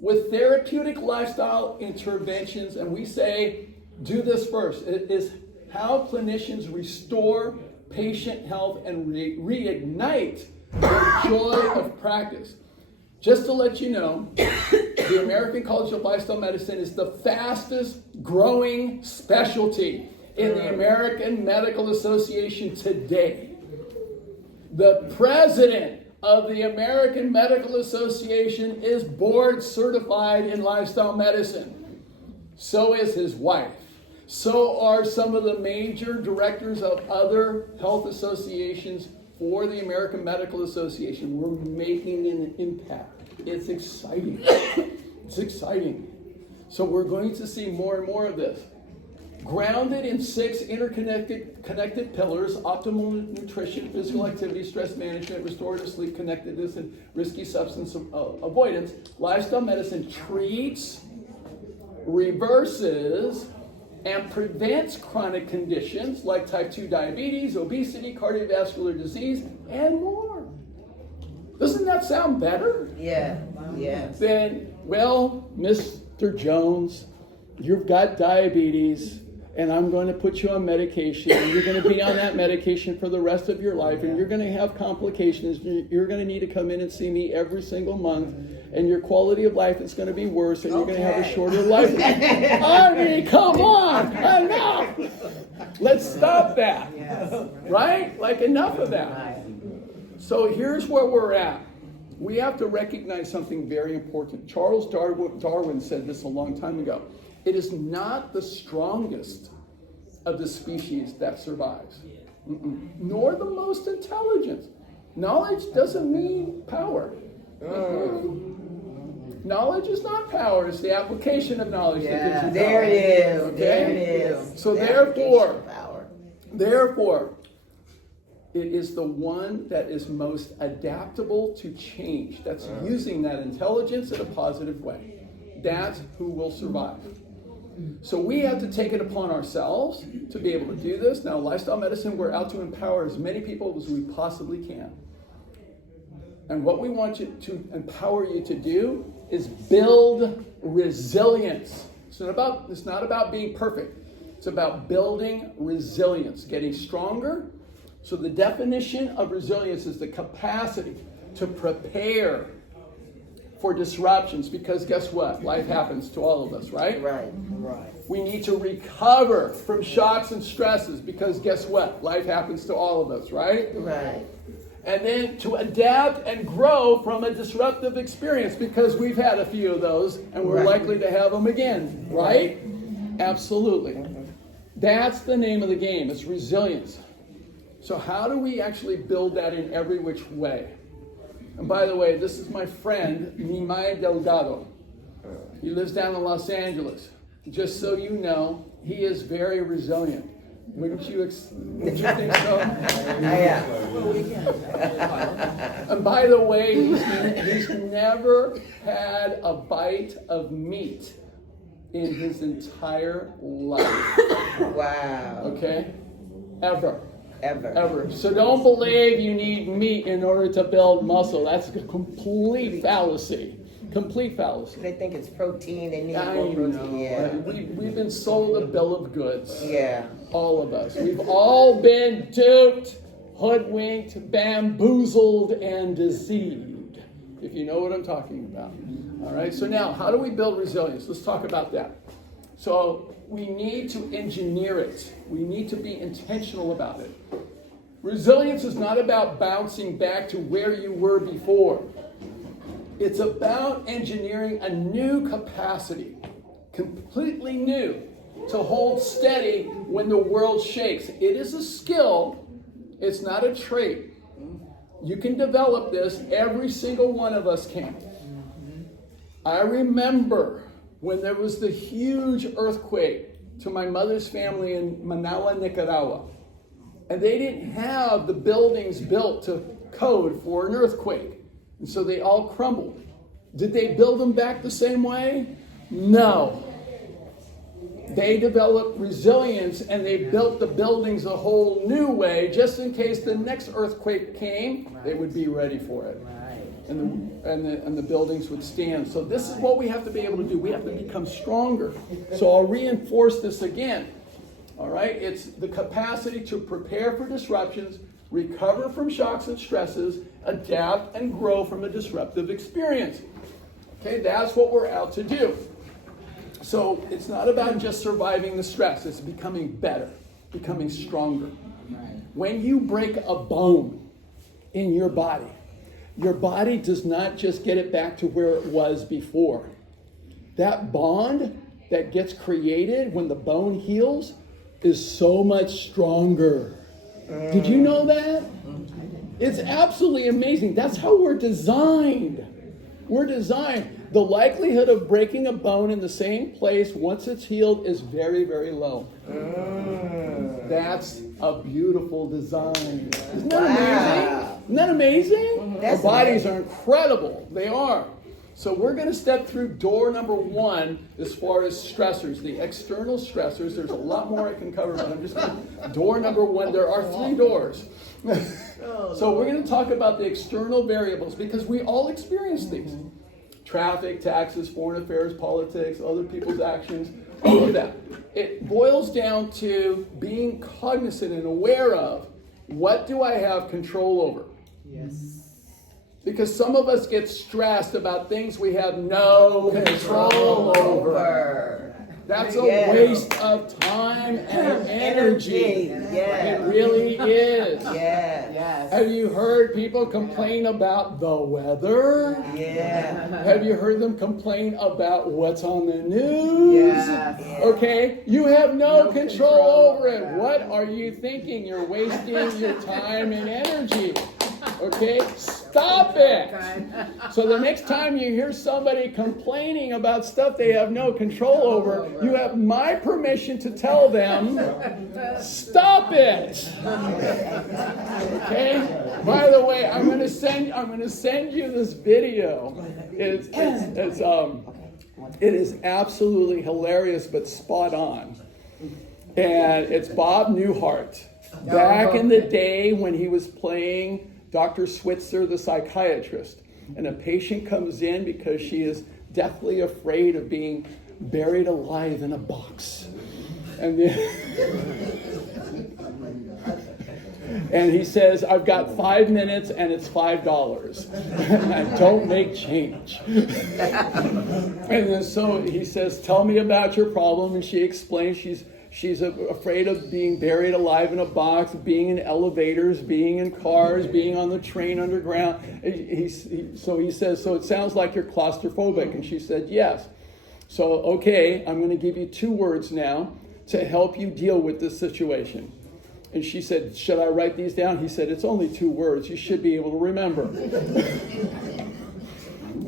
with therapeutic lifestyle interventions. And we say, do this first. It is how clinicians restore patient health and reignite the joy of practice. Just to let you know, the American College of Lifestyle Medicine is the fastest growing specialty in the American Medical Association today. The president of the American Medical Association is board certified in lifestyle medicine. So is his wife. So are some of the major directors of other health associations for the American Medical Association. We're making an impact. It's exciting. It's exciting. So we're going to see more and more of this. Grounded in 6 connected pillars: optimal nutrition, physical activity, stress management, restorative sleep, connectedness, and risky substance avoidance, lifestyle medicine treats, reverses, and prevents chronic conditions like type 2 diabetes, obesity, cardiovascular disease, and more. Doesn't that sound better? Yeah. Yes. Then, well, Mr. Jones, you've got diabetes, and I'm going to put you on medication, and you're going to be on that medication for the rest of your life, and you're going to have complications. You're going to need to come in and see me every single month, and your quality of life is going to be worse, and you're going to have a shorter life. I mean, come on, enough. Let's stop that. Right? Like, enough of that. So here's where we're at. We have to recognize something very important. Charles Darwin said this a long time ago. It is not the strongest of the species that survives, nor the most intelligent. Knowledge doesn't mean power. Knowledge is not power, it's the application of knowledge that gives you power. There it is. Okay? There it is. So therefore, it is the one that is most adaptable to change. That's using that intelligence in a positive way. That's who will survive. So we have to take it upon ourselves to be able to do this. Now, lifestyle medicine, we're out to empower as many people as we possibly can. And what we want you to empower you to do is build resilience. It's not about being perfect. It's about building resilience, getting stronger. So the definition of resilience is the capacity to prepare for disruptions, because guess what? Life happens to all of us, right? Right. We need to recover from shocks and stresses, because guess what? Life happens to all of us, right? Right. And then to adapt and grow from a disruptive experience, because we've had a few of those and we're likely to have them again, right? Absolutely. That's the name of the game. It's resilience. So how do we actually build that in every which way? And by the way, this is my friend, Nimai Delgado. He lives down in Los Angeles. Just so you know, he is very resilient. Wouldn't you think so? Yeah. And by the way, he's never had a bite of meat in his entire life. Wow. Okay? Ever. Ever. So don't believe you need meat in order to build muscle. That's a complete fallacy. Complete fallacy. They think it's protein, they need I more protein, know. yeah. We've been sold a bill of goods. Yeah. All of us. We've all been duped, hoodwinked, bamboozled, and deceived. If you know what I'm talking about. All right, so now, how do we build resilience? Let's talk about that. So we need to engineer it. We need to be intentional about it. Resilience is not about bouncing back to where you were before. It's about engineering a new capacity, completely new, to hold steady when the world shakes. It is a skill. It's not a trait. You can develop this. Every single one of us can. I remember when there was the huge earthquake to my mother's family in Managua, Nicaragua. And they didn't have the buildings built to code for an earthquake. And so they all crumbled. Did they build them back the same way? No. They developed resilience and they built the buildings a whole new way just in case the next earthquake came, they would be ready for it. And the buildings would stand. So this is what we have to be able to do. We have to become stronger. So I'll reinforce this again. All right? It's the capacity to prepare for disruptions, recover from shocks and stresses, adapt and grow from a disruptive experience. Okay, that's what we're out to do. So it's not about just surviving the stress. It's becoming better, becoming stronger. When you break a bone in your body does not just get it back to where it was before. That bond that gets created when the bone heals is so much stronger. Did you know that? It's absolutely amazing. That's how we're designed. We're designed. The likelihood of breaking a bone in the same place once it's healed is very, very low. That's a beautiful design. Isn't that amazing? Isn't that amazing? Our bodies are incredible. They are. So we're going to step through door number 1 as far as stressors, the external stressors. There's a lot more I can cover, but I'm just going to... Door number 1, there are 3 doors. So we're going to talk about the external variables because we all experience these. Traffic, taxes, foreign affairs, politics, other people's actions, all of that. It boils down to being cognizant and aware of what do I have control over? Yes. Because some of us get stressed about things we have no control over. That's a waste of time and energy. It really is. Yes. Have you heard people complain about the weather? Yeah. Have you heard them complain about what's on the news? Yes. Okay, you have no control over it. What are you thinking? You're wasting your time and energy. Okay, stop it. So the next time you hear somebody complaining about stuff they have no control over, you have my permission to tell them, stop it. Okay. By the way, I'm going to send you this video. It is absolutely hilarious, but spot on. And it's Bob Newhart. Back in the day when he was playing Dr. Switzer, the psychiatrist, and a patient comes in because she is deathly afraid of being buried alive in a box. And and he says, I've got 5 minutes and it's $5. I don't make change. And then so he says, tell me about your problem. And she explains she's afraid of being buried alive in a box, being in elevators, being in cars, being on the train underground. So he says, so it sounds like you're claustrophobic. And she said, yes. So, okay, I'm going to give you 2 words now to help you deal with this situation. And she said, should I write these down? He said, it's only 2 words. You should be able to remember.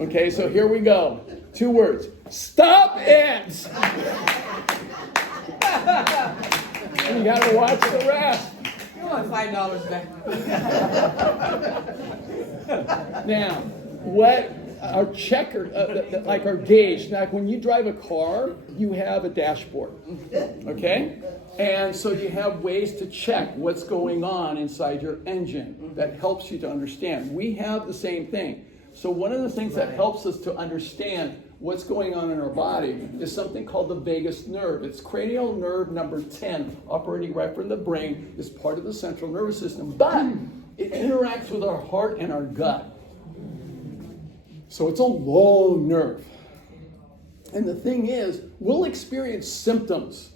Okay, so here we go. 2 words. Stop it! You got to watch the rest. You want $5 back. Now, what our checker, like our gauge, like when you drive a car, you have a dashboard, okay? And so you have ways to check what's going on inside your engine that helps you to understand. We have the same thing. So one of the things that helps us to understand what's going on in our body is something called the vagus nerve. It's cranial nerve number 10, operating right from the brain, is part of the central nervous system, but it interacts with our heart and our gut. So it's a long nerve. And the thing is, we'll experience symptoms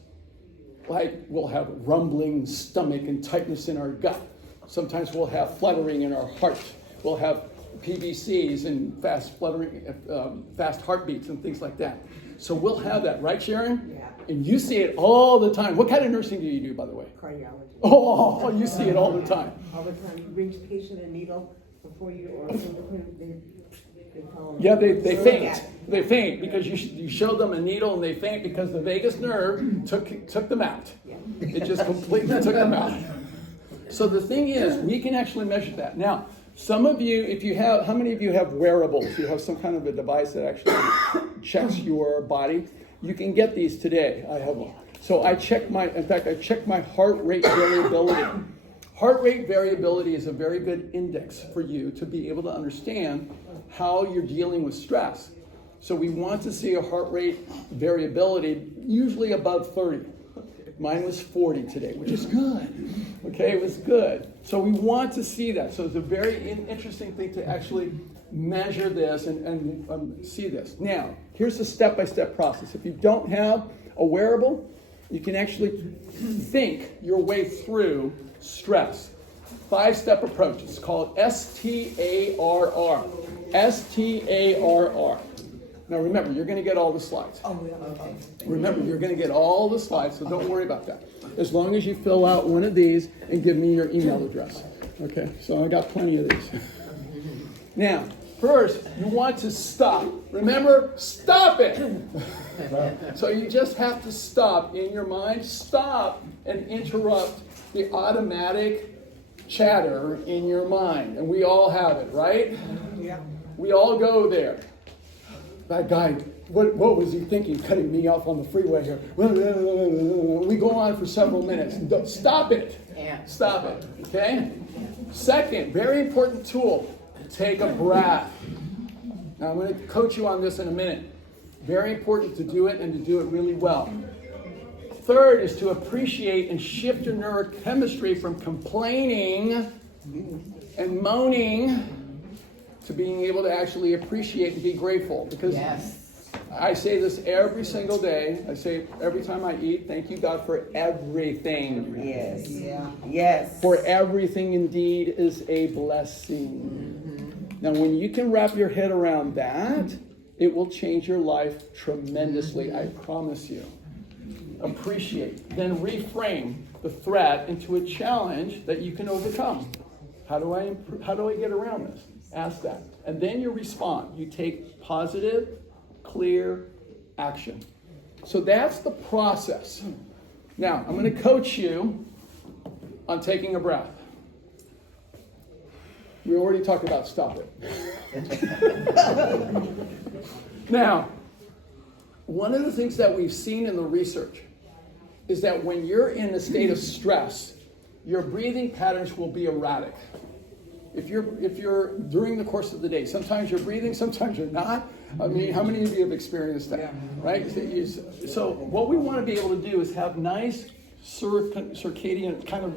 like we'll have rumbling stomach and tightness in our gut. Sometimes we'll have fluttering in our heart. We'll have PVCs and fast heartbeats and things like that. So we'll have that, right, Sharon? Yeah. And you see it all the time. What kind of nursing do you do, by the way? Cardiology. Oh, you see it all the time. All the time. You bring the patient a needle before you, or fingerprint, they call them. Yeah, they faint. They faint because you show them a needle and they faint because the vagus nerve took them out. Yeah. It just completely took them out. So the thing is, we can actually measure that. Now, some of you, how many of you have wearables? You have some kind of a device that actually checks your body. You can get these today. I have one. So I check my heart rate variability. Heart rate variability is a very good index for you to be able to understand how you're dealing with stress. So we want to see a heart rate variability usually above 30. Mine was 40 today, which is good. Okay, it was good. So we want to see that. So it's a very interesting thing to actually measure this and see this. Now, here's the step-by-step process. If you don't have a wearable, you can actually think your way through stress. 5-step approach. It's called STARR. STARR. Now remember, you're going to get all the slides. Remember, you're going to get all the slides, so don't worry about that. As long as you fill out one of these and give me your email address. Okay, so I got plenty of these. Now, first, you want to stop. Remember, stop it. So you just have to stop in your mind. Stop and interrupt the automatic chatter in your mind. And we all have it, right? Yeah. We all go there. That guy, what was he thinking, cutting me off on the freeway here? We go on for several minutes. Stop it. Yeah. Stop it, okay? Second, very important tool, take a breath. Now I'm going to coach you on this in a minute. Very important to do it and to do it really well. Third is to appreciate and shift your neurochemistry from complaining and moaning to being able to actually appreciate and be grateful. Because I say this every single day. I say every time I eat, thank you, God, for everything. Yes. Yeah. Yes. For everything indeed is a blessing. Now, when you can wrap your head around that, it will change your life tremendously, I promise you. Appreciate. Then reframe the threat into a challenge that you can overcome. How do I get around this? Ask that. And then you respond. You take positive, clear action. So that's the process. Now, I'm going to coach you on taking a breath. We already talked about stop it. Now, one of the things that we've seen in the research is that when you're in a state of stress, your breathing patterns will be erratic. If you're during the course of the day, sometimes you're breathing, sometimes you're not. I mean, how many of you have experienced that, right? So what we want to be able to do is have nice circadian, kind of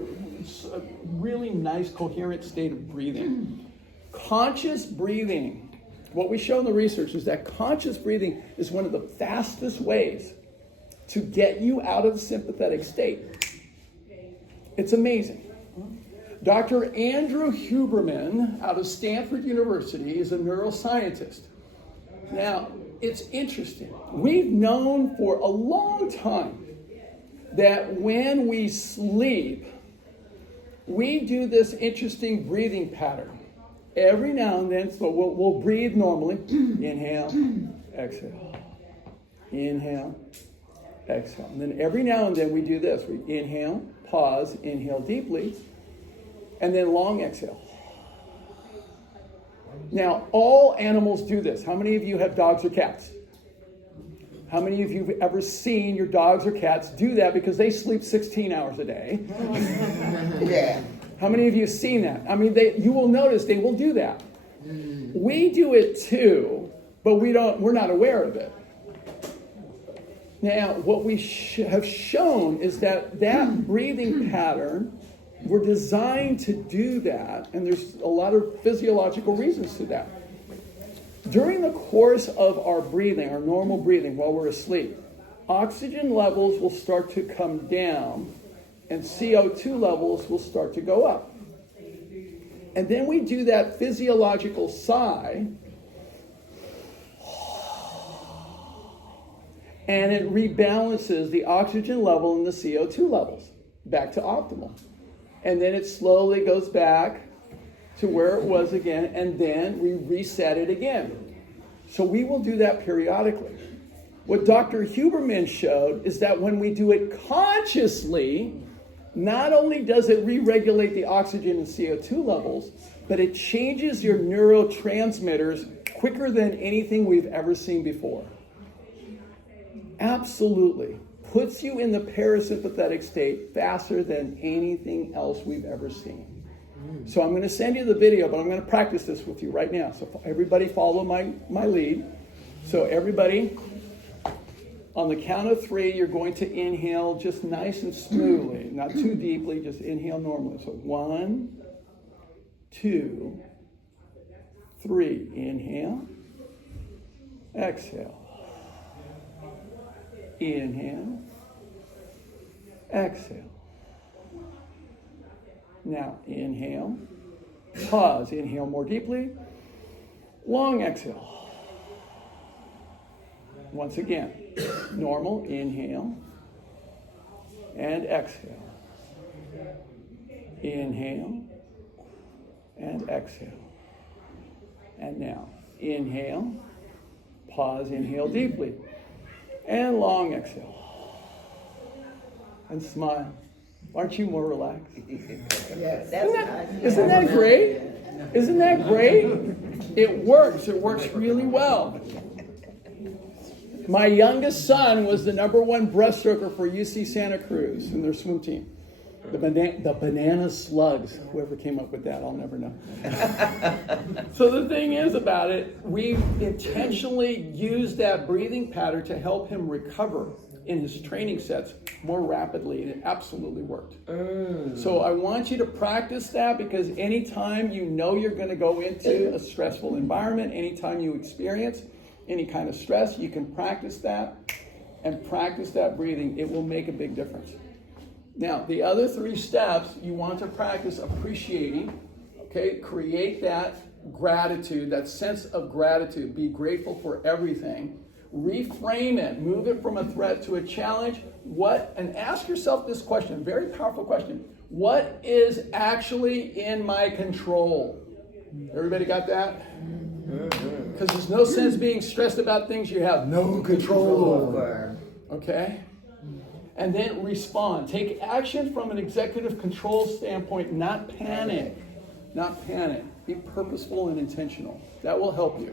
really nice coherent state of breathing. Conscious breathing, what we show in the research is that conscious breathing is one of the fastest ways to get you out of the sympathetic state. It's amazing. Dr. Andrew Huberman out of Stanford University is a neuroscientist. Now, it's interesting. We've known for a long time that when we sleep, we do this interesting breathing pattern. Every now and then, so we'll breathe normally. Inhale, exhale. Inhale, exhale. And then every now and then we do this. We inhale, pause, inhale deeply, and then long exhale. Now, all animals do this. How many of you have dogs or cats? How many of you have ever seen your dogs or cats do that because they sleep 16 hours a day? Yeah. How many of you have seen that? I mean, you will notice they will do that. We do it too, but we're not aware of it. Now, what we have shown is that breathing pattern, we're designed to do that, and there's a lot of physiological reasons to that. During the course of our breathing, our normal breathing while we're asleep, oxygen levels will start to come down and CO2 levels will start to go up. And then we do that physiological sigh, and it rebalances the oxygen level and the CO2 levels back to optimal. And then it slowly goes back to where it was again, and then we reset it again. So we will do that periodically. What Dr. Huberman showed is that when we do it consciously, not only does it re-regulate the oxygen and CO2 levels, but it changes your neurotransmitters quicker than anything we've ever seen before. Absolutely. Puts you in the parasympathetic state faster than anything else we've ever seen. So I'm going to send you the video, but I'm going to practice this with you right now. So everybody follow my lead. So everybody, on the count of 3, you're going to inhale just nice and smoothly, not too deeply, just inhale normally. So 1, 2, 3. Inhale. Exhale. Inhale. Exhale. Now, inhale. Pause. Inhale more deeply. Long exhale. Once again, normal. Inhale. And exhale. Inhale. And exhale. And now, inhale. Pause. Inhale deeply. And long exhale. And smile. Aren't you more relaxed? Yes, Isn't that great? Isn't that great? It works. It works really well. My youngest son was the #1 breaststroker for UC Santa Cruz in their swim team. The banana slugs. Whoever came up with that, I'll never know. So the thing is about it, we intentionally used that breathing pattern to help him recover in his training sets more rapidly, and it absolutely worked. So I want you to practice that, because anytime you know you're going to go into a stressful environment, anytime you experience any kind of stress, you can practice that and practice that breathing. It will make a big difference. Now, the other 3 steps, you want to practice appreciating, okay? Create that gratitude, that sense of gratitude. Be grateful for everything. Reframe it, move it from a threat to a challenge. And ask yourself this question, very powerful question. What is actually in my control? Everybody got that? Because there's no sense being stressed about things you have no control over. Okay? And then respond. Take action from an executive control standpoint, not panic. Not panic. Be purposeful and intentional. That will help you.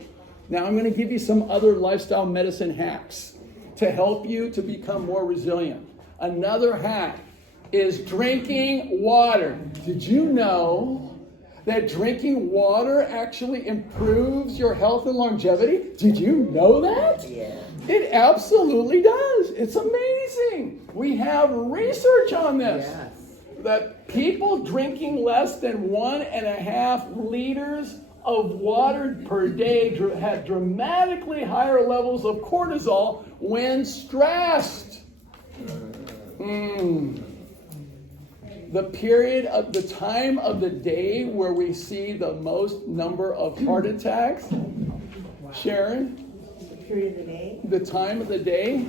Now I'm going to give you some other lifestyle medicine hacks to help you to become more resilient. Another hack is drinking water. Did you know that drinking water actually improves your health and longevity? Did you know that? Yeah. It absolutely does. It's amazing. We have research on this. Yes. That people drinking less than 1.5 liters of water per day had dramatically higher levels of cortisol when stressed. The period of the time of the day where we see the most number of heart attacks, Sharon? The period of the day? The time of the day?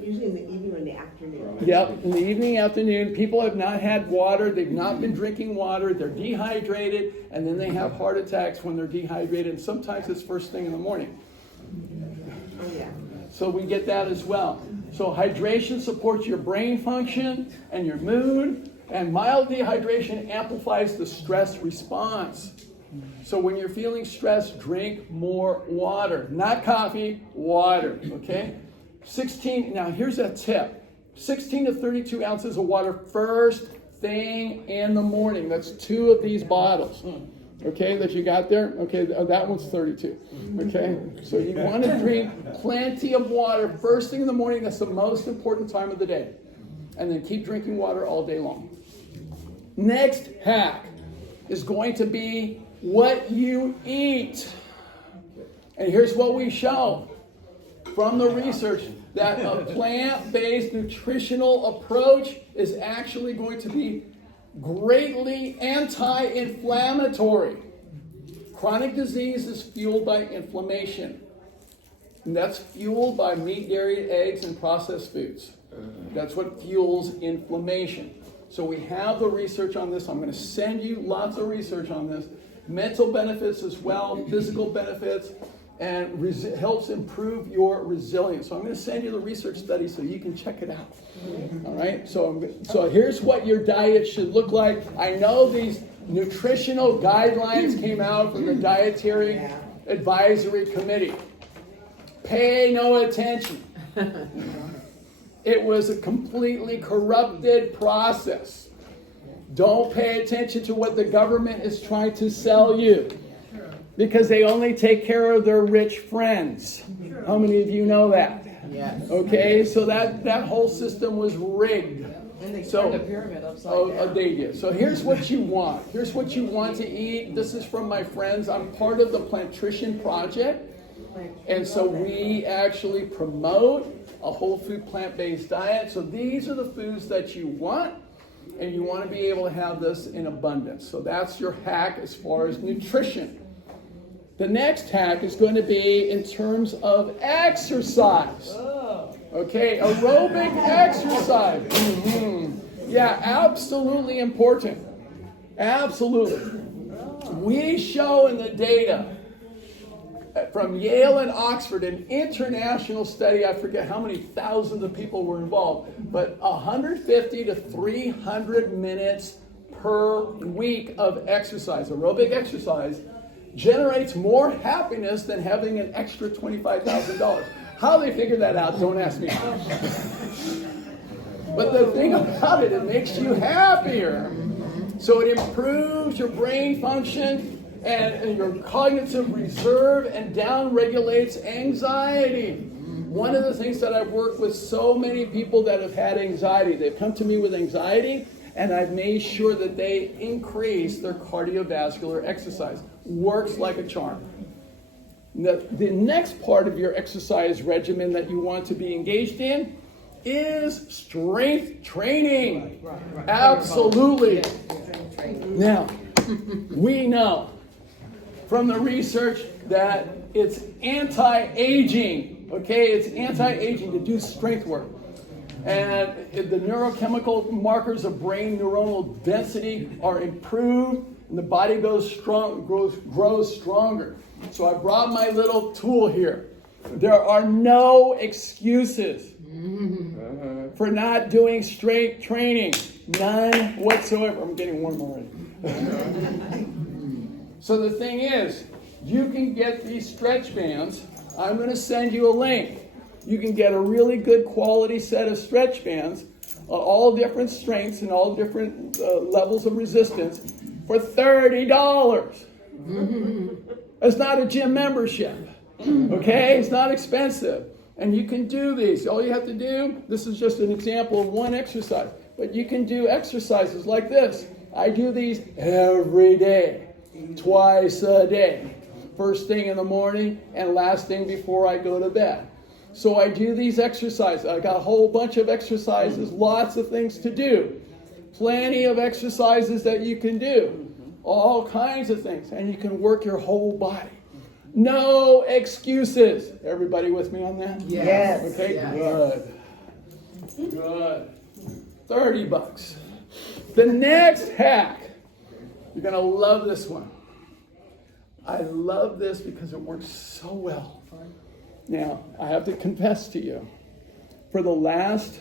Usually in the evening or in the afternoon. Yep, in the evening, afternoon, people have not had water, they've not been drinking water, they're dehydrated, and then they have heart attacks when they're dehydrated, and sometimes it's first thing in the morning. Oh, yeah. So we get that as well. So hydration supports your brain function and your mood, and mild dehydration amplifies the stress response. So when you're feeling stressed, drink more water. Not coffee, water, okay? 16, now here's a tip. 16 to 32 ounces of water first thing in the morning. That's 2 of these bottles. Okay, that you got there? Okay, that one's 32. Okay, so you want to drink plenty of water first thing in the morning. That's the most important time of the day. And then keep drinking water all day long. Next hack is going to be what you eat. And here's what we show from the research, that a plant-based nutritional approach is actually going to be greatly anti-inflammatory. Chronic disease is fueled by inflammation. And that's fueled by meat, dairy, eggs, and processed foods. That's what fuels inflammation. So we have the research on this. I'm going to send you lots of research on this. Mental benefits as well, physical benefits, and helps improve your resilience. So I'm going to send you the research study so you can check it out. All right? So here's what your diet should look like. I know these nutritional guidelines came out from the Dietary Advisory Committee. Pay no attention. It was a completely corrupted process. Don't pay attention to what the government is trying to sell you, because they only take care of their rich friends. How many of you know that? Yes. Okay, so that whole system was rigged. And they turned the pyramid upside down. They did. So here's what you want. Here's what you want to eat. This is from my friends. I'm part of the Plantrition Project. And so we actually promote a whole food plant-based diet. So these are the foods that you want, and you want to be able to have this in abundance. So that's your hack as far as nutrition. The next hack is going to be in terms of exercise. Okay, aerobic exercise. Yeah, absolutely important. Absolutely. We show in the data from Yale and Oxford, an international study, I forget how many thousands of people were involved, but 150 to 300 minutes per week of exercise, aerobic exercise, generates more happiness than having an extra $25,000. How they figure that out, don't ask me. But the thing about it, it makes you happier. So it improves your brain function and your cognitive reserve and down-regulates anxiety. One of the things that I've worked with so many people that have had anxiety, they've come to me with anxiety, and I've made sure that they increase their cardiovascular exercise. Works like a charm. The next part of your exercise regimen that you want to be engaged in is strength training. Right. Absolutely. Now, we know from the research that it's anti-aging. Okay, it's anti-aging to do strength work. And the neurochemical markers of brain neuronal density are improved, and the body grows stronger. So I brought my little tool here. There are no excuses for not doing strength training. None whatsoever. I'm getting warm already. So the thing is, you can get these stretch bands. I'm going to send you a link. You can get a really good quality set of stretch bands, all different strengths and all different levels of resistance, for $30. It's not a gym membership. Okay? It's not expensive. And you can do these. All you have to do, this is just an example of one exercise, but you can do exercises like this. I do these every day, twice a day. First thing in the morning and last thing before I go to bed. So I do these exercises. I got a whole bunch of exercises, lots of things to do. Plenty of exercises that you can do. All kinds of things. And you can work your whole body. No excuses. Everybody with me on that? Yes. Okay, Yes. Good. $30. The next hack, you're going to love this one. I love this because it works so well. Now, I have to confess to you, for the last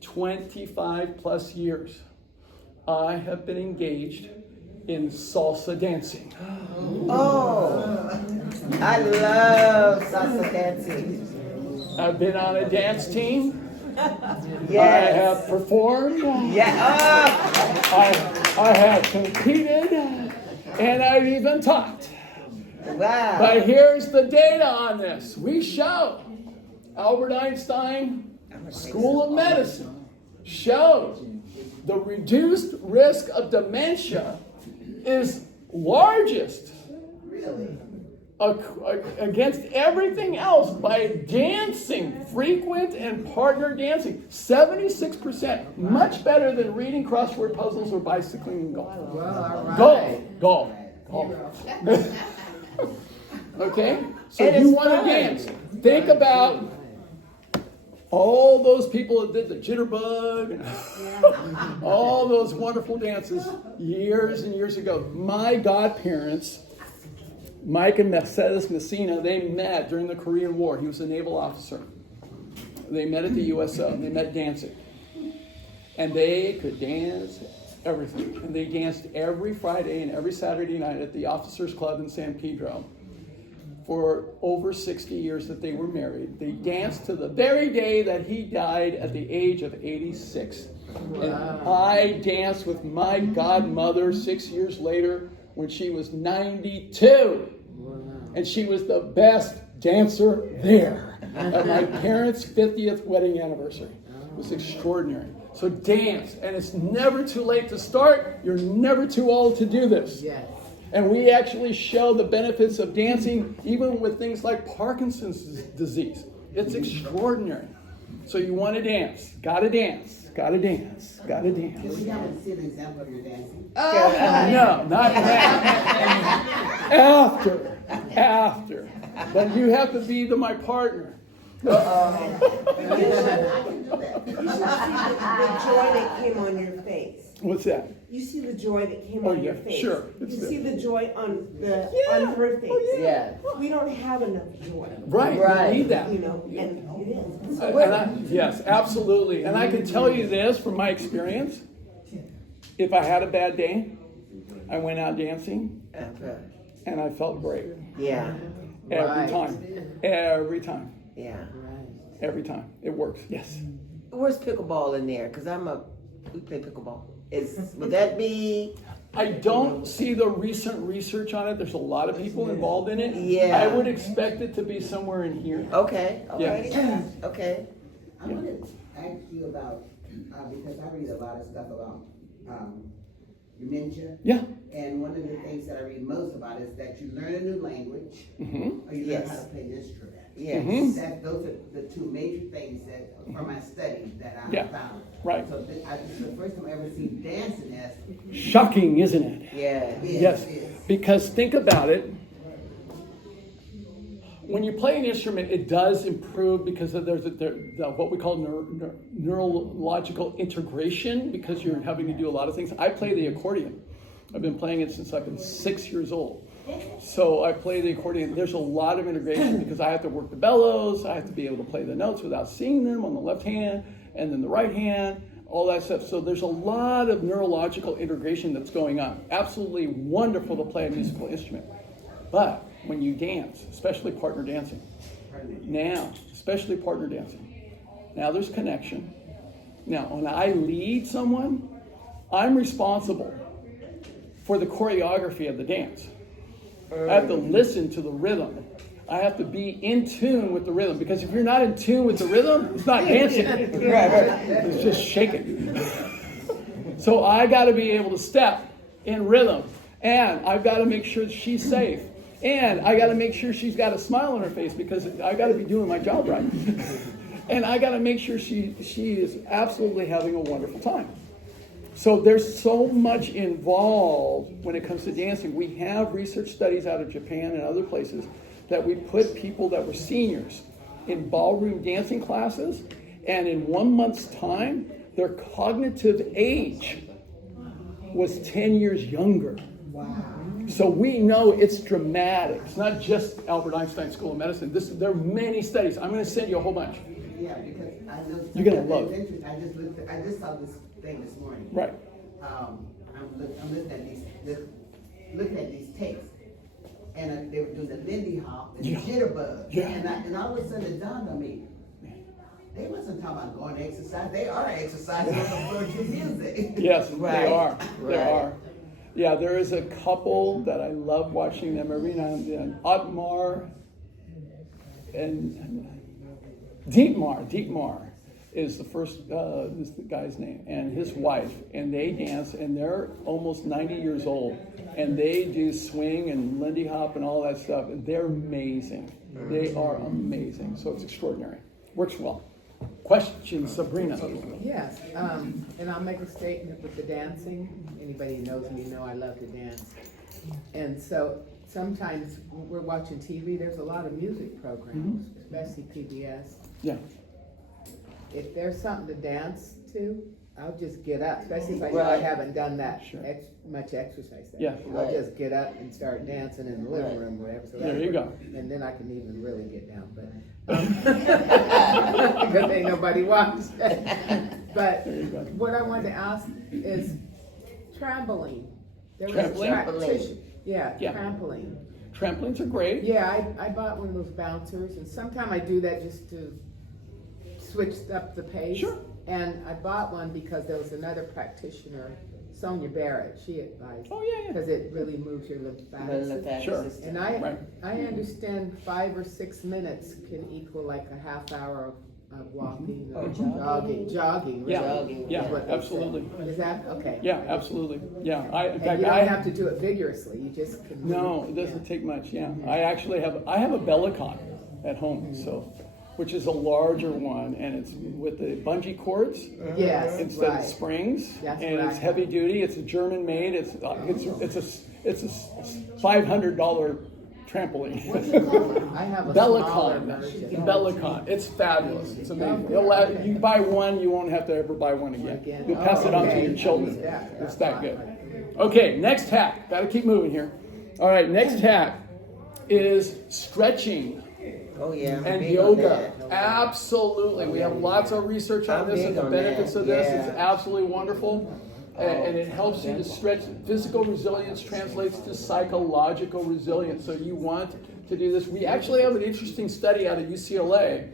25 plus years, I have been engaged in salsa dancing. Oh, I love salsa dancing. I've been on a dance team. Yes. I have performed. Yeah. I have competed, and I've even taught. Wow. But here's the data on this. We show Albert Einstein School of Medicine showed the reduced risk of dementia is largest against everything else by dancing, frequent and partner dancing. 76%, much better than reading crossword puzzles or bicycling and golf. Golf. Okay? So And you it's want to fun. dance. Think about all those people that did the jitterbug, and all those wonderful dances years and years ago. My godparents, Mike and Mercedes Messina, they met during the Korean War. He was a naval officer. They met at the USO, and they met dancing. And they could dance everything. And they danced every Friday and every Saturday night at the Officers Club in San Pedro. For over 60 years that they were married. They danced to the very day that he died at the age of 86. Wow. And I danced with my godmother 6 years later when she was 92. Wow. And she was the best dancer there at my parents' 50th wedding anniversary. It was extraordinary. So dance, and it's never too late to start. You're never too old to do this. Yes. And we actually show the benefits of dancing even with things like Parkinson's disease. It's extraordinary. So you want to dance. Gotta dance. Gotta dance. Gotta dance. Can we have a silly example of your dancing? No, not now. After. But you have to be my partner. You should see the joy that came on your face. What's that? You see the joy that came Oh, on your yeah, face. sure. You see the joy on her face. Yeah. We don't have enough joy. Right. You need that. You know, and it is. Yes, absolutely. And I can tell you this from my experience. If I had a bad day, I went out dancing and I felt great. Yeah. Every time. Yeah. Every time. It works. Yes. Where's pickleball in there? Because we play pickleball. Would that be? I don't see the recent research on it. There's a lot of people involved in it. Yeah. I would expect it to be somewhere in here. Okay. Yeah. Okay. I want to ask you about, because I read a lot of stuff about dementia. Yeah. And one of the things that I read most about is that you learn a new language, or you learn how to play an instrument. Yes. Those are the two major things that, from my studies, that I found. Right. So this is the first time I ever seen dancing as Shocking, isn't it? Yeah. Yes. Because think about it. When you play an instrument, it does improve because there's what we call neurological integration, because you're having to do a lot of things. I play the accordion. I've been playing it since I've been 6 years old. So I play the accordion. There's a lot of integration because I have to work the bellows. I have to be able to play the notes without seeing them on the left hand and then the right hand, all that stuff. So there's a lot of neurological integration that's going on. Absolutely wonderful to play a musical instrument. But when you dance, especially partner dancing, now there's connection. Now, when I lead someone, I'm responsible for the choreography of the dance. I have to listen to the rhythm. I have to be in tune with the rhythm, because if you're not in tune with the rhythm, it's not dancing. It's just shaking. So I got to be able to step in rhythm, and I've got to make sure she's safe, and I got to make sure she's got a smile on her face, because I got to be doing my job right, and I got to make sure she is absolutely having a wonderful time. So there's so much involved when it comes to dancing. We have research studies out of Japan and other places that we put people that were seniors in ballroom dancing classes, and in 1 month's time, their cognitive age was 10 years younger. Wow. So we know it's dramatic. It's not just Albert Einstein School of Medicine. There are many studies. I'm going to send you a whole bunch. Yeah, because I know you're going to love it. I just saw this thing this morning. Right. I'm looking at these looking at these tapes. And they were doing the Lindy Hop and the Yeah. Jitterbug. Yeah. And all of a sudden it dawned on me, they wasn't talking about going to exercise, they are exercising on the virtual music. Yes, Right, they are. They right. are. Yeah, there is a couple that I love watching them every now and then. Otmar and Dietmar is the first, is the guy's name, and his wife, and they dance, and they're almost 90 years old, and they do swing and Lindy Hop and all that stuff, and they're amazing. They are amazing, so it's extraordinary. Works well. Question, Sabrina. Yes, and I'll make a statement with the dancing. Anybody who knows me know I love to dance. And so sometimes when we're watching TV, there's a lot of music programs, especially PBS. Yeah. If there's something to dance to, I'll just get up, especially if I know I Right. haven't done that Sure. much exercise. Yeah. I'll Right. just get up and start dancing in the living Right. room, whatever. So There that's you what- go. And then I can even really get down, but, because ain't nobody watching. But There you go. what I wanted to ask is trampoline. There was Trampoline? Trampoline. Yeah, Yeah. trampoline. Trampolines are great. Yeah, I bought one of those bouncers, and sometimes I do that just to switch up the pace. Sure. And I bought one because there was another practitioner, Sonia Barrett, she advised. Oh, yeah, yeah. Because it really moves your lymphatics. Sure. And Right. I understand 5 or 6 minutes can equal like a half hour of walking or jogging. Yeah. Jogging. is Yeah, what they absolutely. say. Is that, okay. Yeah, absolutely. Yeah, in And fact, you don't I have to do it vigorously, you just can. No, it doesn't take much. Yeah, I actually have a Bellicon at home, so which is a larger one, and it's with the bungee cords Yes, instead right. of springs, That's and what it's I heavy duty. It's a German made. It's a $500 trampoline. I have a smaller version. Bellicon. It's fabulous. It's amazing. You buy one, you won't have to ever buy one again. You'll pass it on to your children. It's that good. Okay, next hack. Got to keep moving here. All right, next hack is stretching Oh, yeah. I'm and big on yoga. that. Absolutely. We have lots of research on I'm this big and the on benefits that, of this. yeah. It's absolutely wonderful. And it helps you to stretch. Physical resilience translates to psychological resilience. So you want to do this. We actually have an interesting study out of UCLA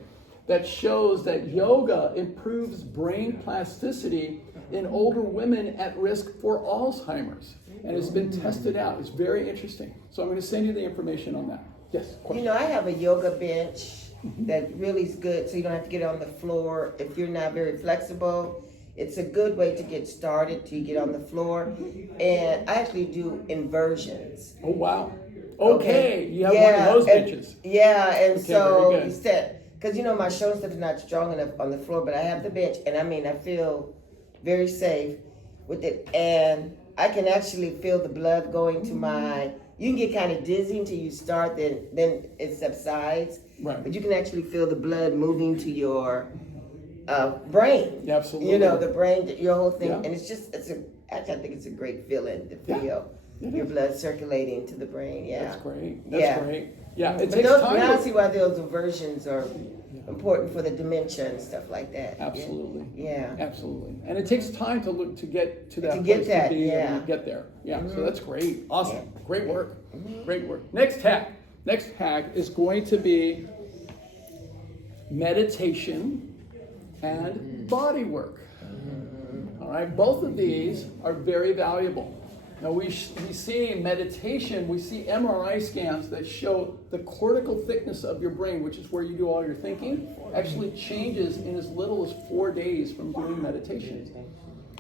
that shows that yoga improves brain plasticity in older women at risk for Alzheimer's. And it's been tested out. It's very interesting. So I'm going to send you the information on that. Yes, You question. know, I have a yoga bench that really is good, so you don't have to get on the floor if you're not very flexible. It's a good way to get started till you get on the floor. And I actually do inversions. Oh, wow. Okay, you have Yeah, one of those and- benches. Yeah, and Okay, so very good. instead, because you know my shoulder stuff is not strong enough on the floor, but I have the bench, and I mean I feel very safe with it, and I can actually feel the blood going to my. You can get kind of dizzy until you start, then it subsides. Right. But you can actually feel the blood moving to your brain. Yeah, absolutely. You know the brain, your whole thing, Yeah. and actually I think it's a great feeling to Yeah, feel it your is. blood circulating to the brain. Yeah. That's great. That's Yeah. great. Yeah, it But takes those, now I time. see why those aversions are important for the dementia and stuff like that. Absolutely. Yeah. Absolutely. And it takes time to look to get to that To get place that, to be yeah. able to get there. Yeah, so that's great. Awesome. Yeah. Great work. Great work. Next hack. Next hack is going to be meditation and body work. All right, both of these are very valuable. Now we see in meditation, we see MRI scans that show the cortical thickness of your brain, which is where you do all your thinking, actually changes in as little as 4 days from doing meditation.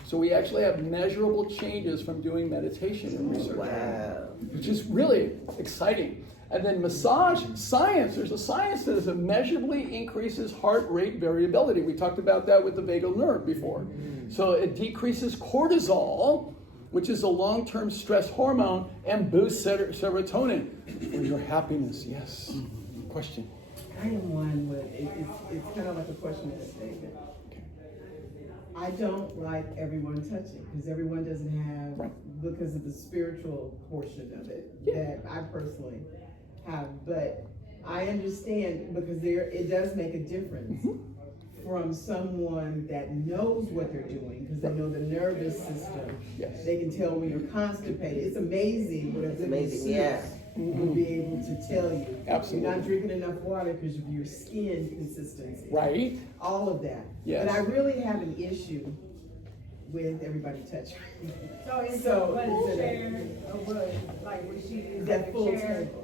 So we actually have measurable changes from doing meditation in research. Wow. Which is really exciting. And then massage science, there's a science that is immeasurably increases heart rate variability. We talked about that with the vagal nerve before. So it decreases cortisol, which is a long-term stress hormone, and boosts serotonin for your happiness. Yes. Question. I am one with, it's kind of like a question and a statement. I don't like everyone touching, because everyone doesn't have, Right. because of the spiritual portion of it, that I personally have, but I understand, because it does make a difference from someone that knows what they're doing, because they know the nervous system. Yes. They can tell when you're constipated. It's amazing what a good amazing, masseuse yeah. will be able to tell you. Absolutely. You're not drinking enough water because of your skin consistency. Right? All of that. Yes. But I really have an issue with everybody touching. So it's So, what it's is a- chair or what, like when she is That at the full chair? table.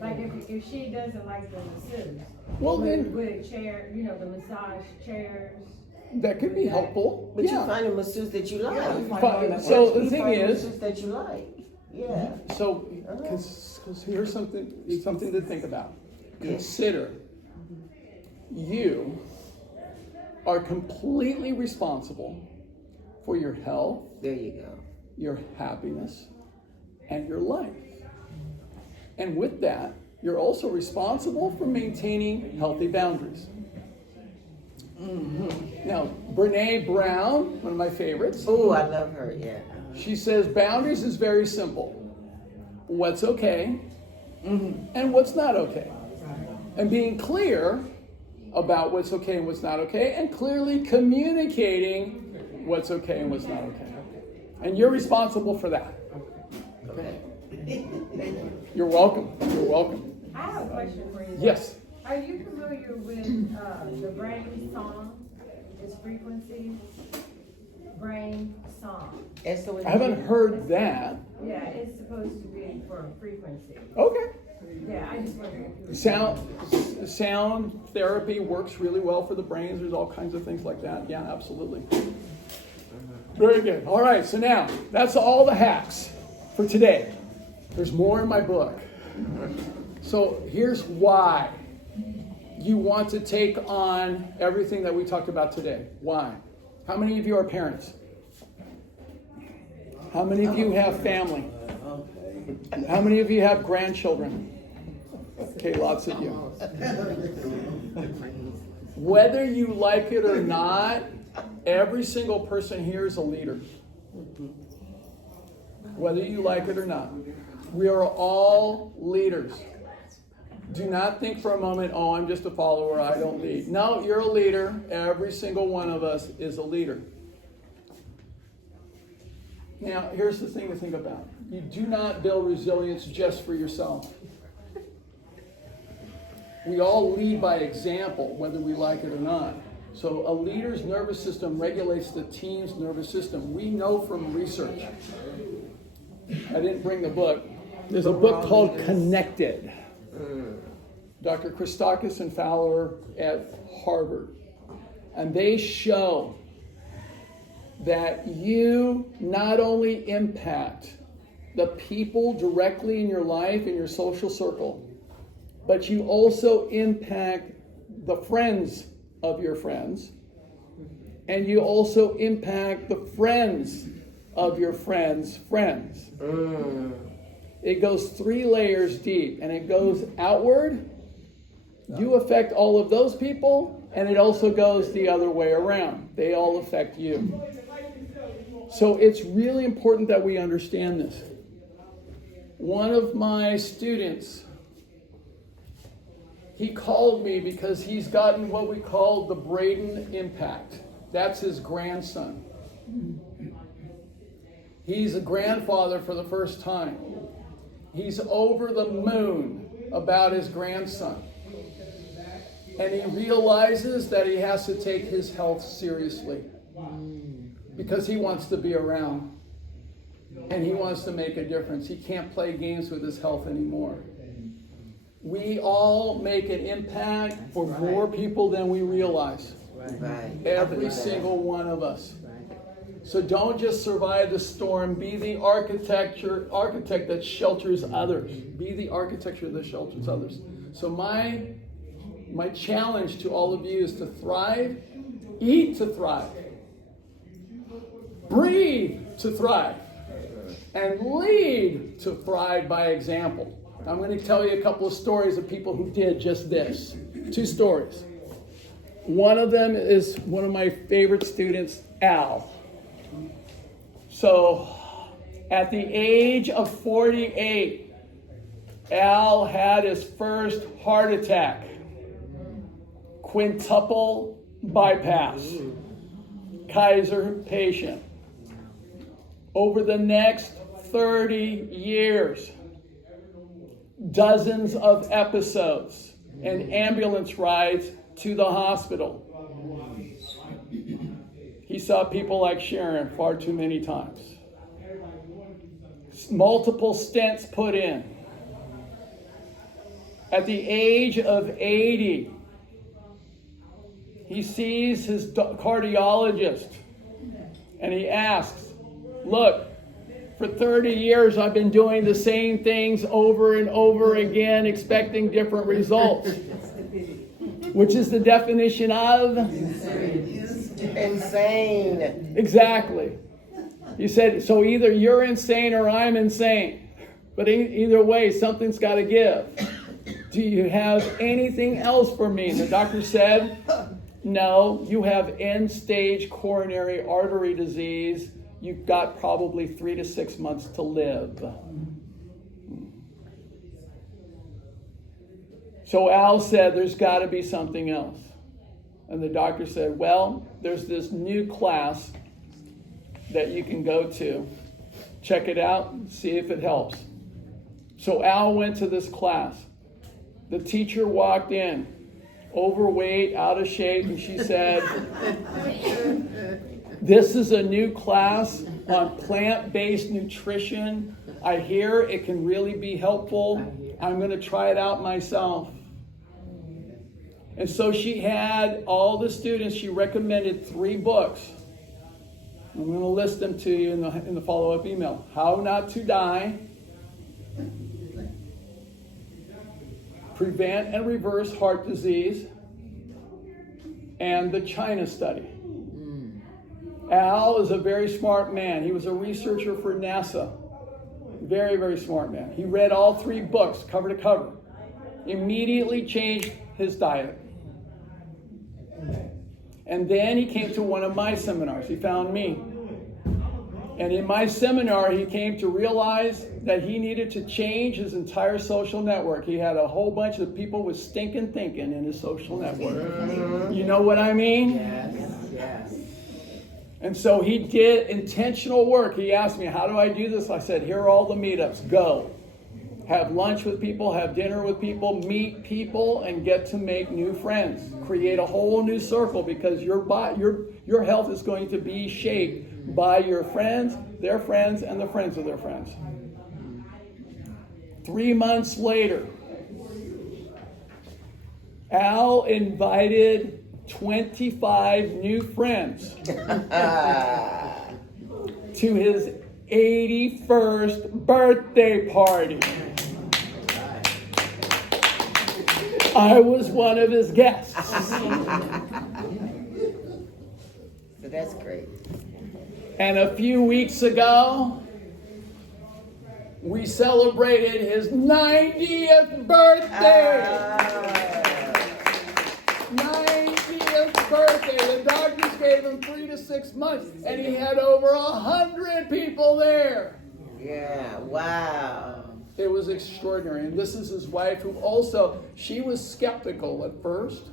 Like if she doesn't like the masseuse, Well, then would a chair, you know, the massage chairs? that could be helpful. But Yeah. you find a masseuse that you like. So the You thing find a is, masseuse that you like. Yeah. so because here's something to think about. Yeah. Consider you are completely responsible for your health, There you go. your happiness, and your life. And with that, you're also responsible for maintaining healthy boundaries. Now, Brene Brown, one of my favorites, Oh, I love her, yeah. she says boundaries is very simple. What's okay and what's not okay. And being clear about what's okay and what's not okay, and clearly communicating what's okay and what's not okay. And you're responsible for that. Okay. You're welcome. You're welcome. I have a question for you. Yes. Are you familiar with the brain song? Its frequencies? Brain song. S-O-N-G. I haven't heard that. Yeah, it's supposed to be for frequency. Okay. Yeah, I just wondered if you Sound therapy works really well for the brains. There's all kinds of things like that. Yeah, absolutely. Very good. All right, so now that's all the hacks for today. There's more in my book. So here's why you want to take on everything that we talked about today. Why? How many of you are parents? How many of you have family? How many of you have grandchildren? Okay, lots of you. Whether you like it or not, every single person here is a leader. Whether you like it or not. We are all leaders. Do not think for a moment, oh, I'm just a follower, I don't lead. No, you're a leader. Every single one of us is a leader. Now, here's the thing to think about. You do not build resilience just for yourself. We all lead by example, whether we like it or not. So a leader's nervous system regulates the team's nervous system. We know from research. I didn't bring the book. There's a book called Connected. Dr. Christakis and Fowler at Harvard. And they show that you not only impact the people directly in your life, in your social circle, but you also impact the friends of your friends, and you also impact the friends of your friends' friends. It goes 3 layers deep, and it goes outward. You affect all of those people, and it also goes the other way around. They all affect you. So it's really important that we understand this. One of my students, he called me because he's gotten what we call the Braden impact. That's his grandson. He's a grandfather for the first time. He's over the moon about his grandson. And he realizes that he has to take his health seriously because he wants to be around and he wants to make a difference. He can't play games with his health anymore. We all make an impact for more people than we realize. Right. Every single one of us. So don't just survive the storm. Be the architect that shelters others. Be the architecture that shelters others. So my challenge to all of you is to thrive, eat to thrive, breathe to thrive, and lead to thrive by example. I'm going to tell you a couple of stories of people who did just this. 2 stories. One of them is one of my favorite students, Al. So, at the age of 48, Al had his first heart attack. Quintuple bypass. Kaiser patient. Over the next 30 years, dozens of episodes and ambulance rides to the hospital. He saw people like Sharon far too many times. Multiple stents put in. At the age of 80, he sees his cardiologist and he asks, look, for 30 years I've been doing the same things over and over again, expecting different results. Which is the definition of? Insane. Exactly. He said, so either you're insane or I'm insane. But either way, something's got to give. Do you have anything else for me? And the doctor said, no, you have end-stage coronary artery disease. You've got probably 3 to 6 months to live. So Al said, there's got to be something else. And the doctor said, well, there's this new class that you can go to. Check it out, see if it helps. So Al went to this class. The teacher walked in, overweight, out of shape, and she said, this is a new class on plant-based nutrition. I hear it can really be helpful. I'm going to try it out myself. And so she had all the students, she recommended 3 books. I'm going to list them to you in the follow-up email. How Not to Die, Prevent and Reverse Heart Disease, and the China Study. Al is a very smart man. He was a researcher for NASA. Very, very smart man. He read all 3 books, cover to cover. Immediately changed his diet. And then he came to one of my seminars. He found me. And in my seminar, he came to realize that he needed to change his entire social network. He had a whole bunch of people with stinking thinking in his social network. You know what I mean? Yes. And so he did intentional work. He asked me, how do I do this? I said, here are all the meetups. Go. Have lunch with people, have dinner with people, meet people, and get to make new friends. Create a whole new circle, because your health is going to be shaped by your friends, their friends, and the friends of their friends. 3 months later, Al invited 25 new friends to his 81st birthday party. I was one of his guests. So that's great. And a few weeks ago, we celebrated his 90th birthday. 90th birthday. The doctors gave him 3 to 6 months, and he had over 100 people there. Yeah, wow. It was extraordinary. And this is his wife, who also, she was skeptical at first.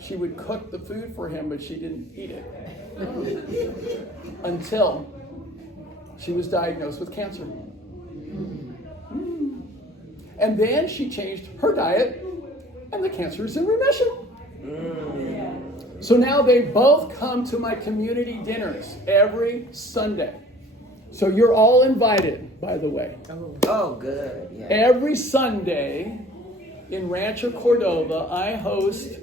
She would cook the food for him, but she didn't eat it. Until she was diagnosed with cancer. And then she changed her diet, and the cancer is in remission. So now they both come to my community dinners every Sunday. So you're all invited, by the way. Oh, good. Yeah. Every Sunday in Rancho Cordova, I host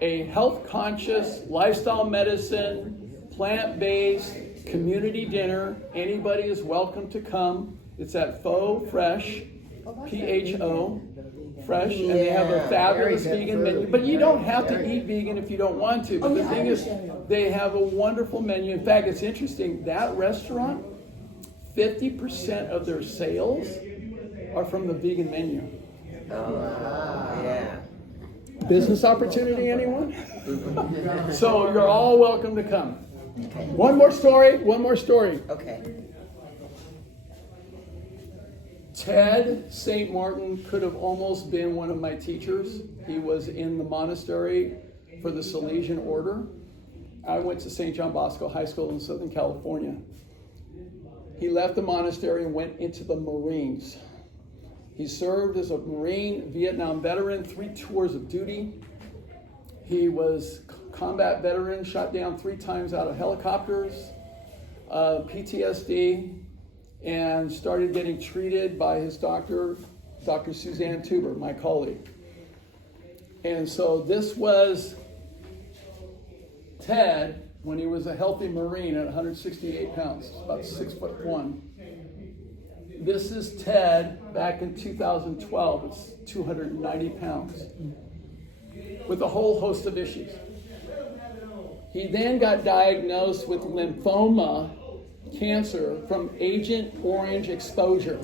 a health-conscious, lifestyle medicine, plant-based community dinner. Anybody is welcome to come. It's at Pho Fresh, P-H-O, Fresh, and they have a fabulous vegan menu. But you don't have to eat vegan if you don't want to. But the thing is, they have a wonderful menu. In fact, it's interesting, that restaurant, 50% of their sales are from the vegan menu. Yeah. Business opportunity, anyone? So you're all welcome to come. Okay. One more story. Okay. Ted St. Martin could have almost been one of my teachers. He was in the monastery for the Salesian Order. I went to St. John Bosco High School in Southern California. He left the monastery and went into the Marines. He served as a Marine Vietnam veteran, 3 tours of duty. He was combat veteran, shot down 3 times out of helicopters, PTSD, and started getting treated by his doctor, Dr. Suzanne Tuber, my colleague. And so this was Ted when he was a healthy Marine at 168 pounds, about 6'1". This is Ted back in 2012, it's 290 pounds, with a whole host of issues. He then got diagnosed with lymphoma cancer from Agent Orange exposure.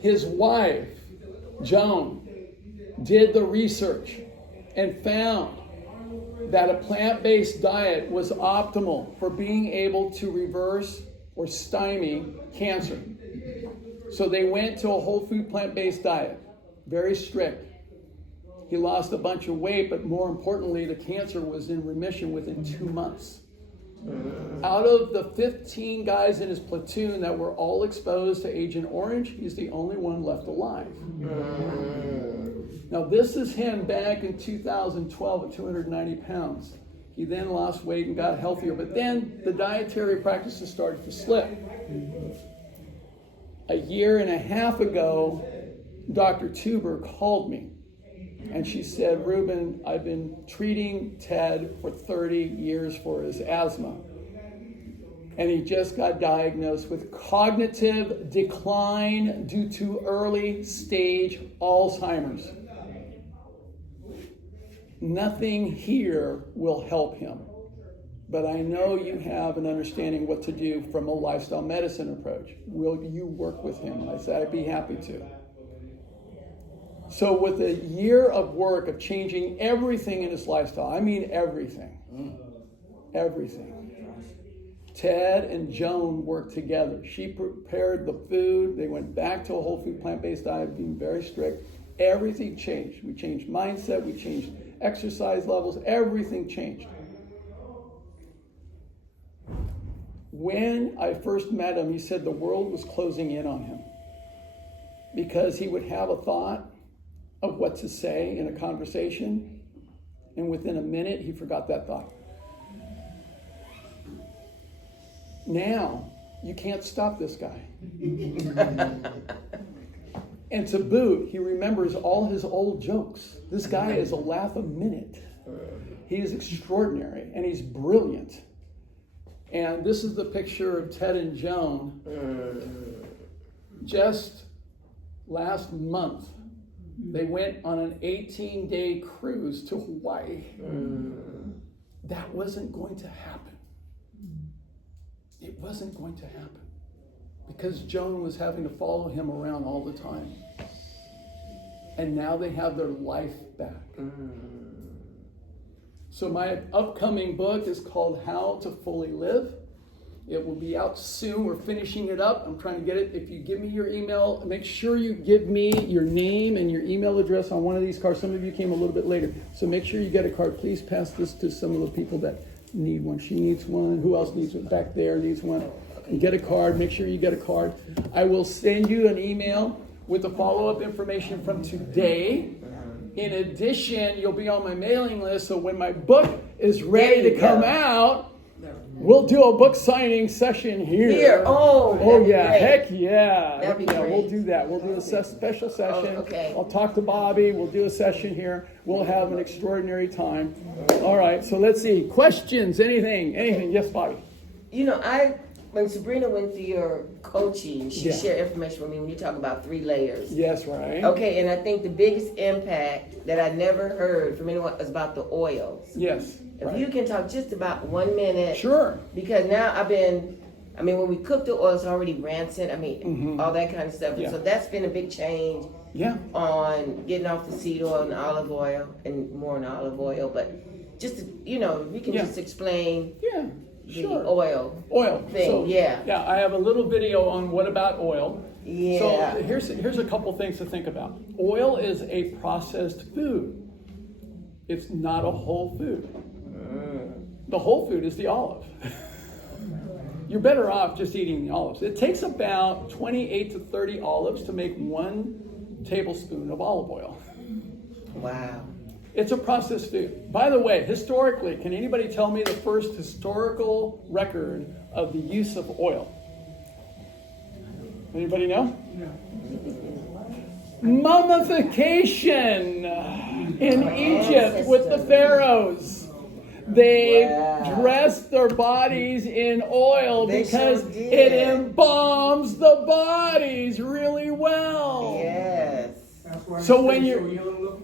His wife, Joan, did the research and found that a plant-based diet was optimal for being able to reverse or stymie cancer. So they went to a whole food plant-based diet, very strict. He lost a bunch of weight, but more importantly, the cancer was in remission within 2 months. Out of the 15 guys in his platoon that were all exposed to Agent Orange, he's the only one left alive. Now this is him back in 2012 at 290 pounds. He then lost weight and got healthier, but then the dietary practices started to slip. A year and a half ago, Dr. Tuber called me and she said, Ruben, I've been treating Ted for 30 years for his asthma. And he just got diagnosed with cognitive decline due to early stage Alzheimer's. Nothing here will help him. But I know you have an understanding what to do from a lifestyle medicine approach. Will you work with him? And I said, I'd be happy to. So with a year of work of changing everything in his lifestyle, I mean everything, Ted and Joan worked together. She prepared the food. They went back to a whole food plant-based diet, being very strict. Everything changed. We changed mindset. We changed exercise levels. Everything changed. When I first met him, he said the world was closing in on him because he would have a thought of what to say in a conversation, and within a minute, he forgot that thought. Now, you can't stop this guy. And to boot, he remembers all his old jokes. This guy is a laugh a minute. He is extraordinary, and he's brilliant. And this is the picture of Ted and Joan. Just last month, they went on an 18-day cruise to Hawaii. That wasn't going to happen. It wasn't going to happen because Joan was having to follow him around all the time. And now they have their life back. So my upcoming book is called How to Fully Live. It will be out soon. We're finishing it up. I'm trying to get it. If you give me your email, make sure you give me your name and your email address on one of these cards. Some of you came a little bit later. So make sure you get a card. Please pass this to some of the people that need one. She needs one. Who else needs one? Back there needs one. And get a card. Make sure you get a card. I will send you an email with the follow-up information from today. In addition, you'll be on my mailing list. So when my book is ready to come out, we'll do a book signing session here. Oh yeah, heck yeah. That'd be Yeah, great. we'll do that. We'll do a special session. Okay. I'll talk to Bobby. We'll do a session here. We'll have an extraordinary time. All right, so let's see. Questions? Anything? Yes, Bobby. You know, when Sabrina went through your coaching, she Yeah. shared information with me when you talk about 3 layers. Yes, right. Okay, and I think the biggest impact that I never heard from anyone is about the oils. Yes. If you can talk just about 1 minute. Sure. Because now when we cook the oil, it's already rancid. All that kind of stuff. Yeah. And so that's been a big change on getting off the seed oil and olive oil and more on olive oil. But just, if you can just explain the oil thing. So, yeah, I have a little video on what about oil. Yeah. So here's a couple things to think about. Oil is a processed food. It's not a whole food. The whole food is the olive. You're better off just eating the olives. It takes about 28 to 30 olives to make 1 tablespoon of olive oil. Wow. It's a processed food. By the way, historically, can anybody tell me the first historical record of the use of oil? Anybody know? No. Mummification in Egypt with the pharaohs. They dressed their bodies in oil because it embalms the bodies really well. Yes. So when you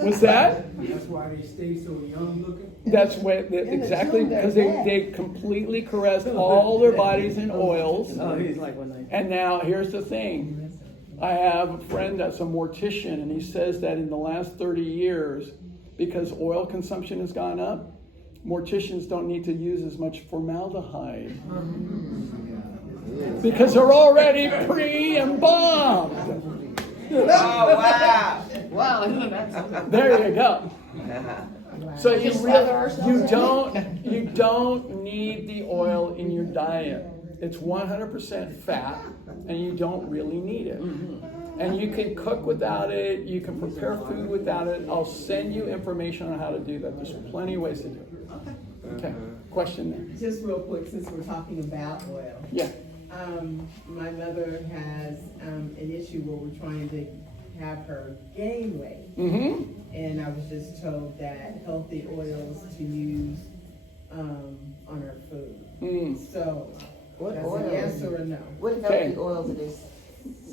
what's that? That's why they stay so young looking. That's what exactly, because they completely caressed all their bodies in oils. And now here's the thing. I have a friend that's a mortician, and he says that in the last 30 years, because oil consumption has gone up, morticians don't need to use as much formaldehyde. Because they're already pre-embalmed. Oh, wow. Wow. There you go. So you don't need the oil in your diet. It's 100% fat, and you don't really need it. And you can cook without it. You can prepare food without it. I'll send you information on how to do that. There's plenty of ways to do it. Okay. Question there. Just real quick, since we're talking about oil. Yeah. My mother has an issue where we're trying to have her gain weight. Mm-hmm. And I was just told that healthy oils to use on her food. So, What that's oil? a yes or a no. What healthy oils it is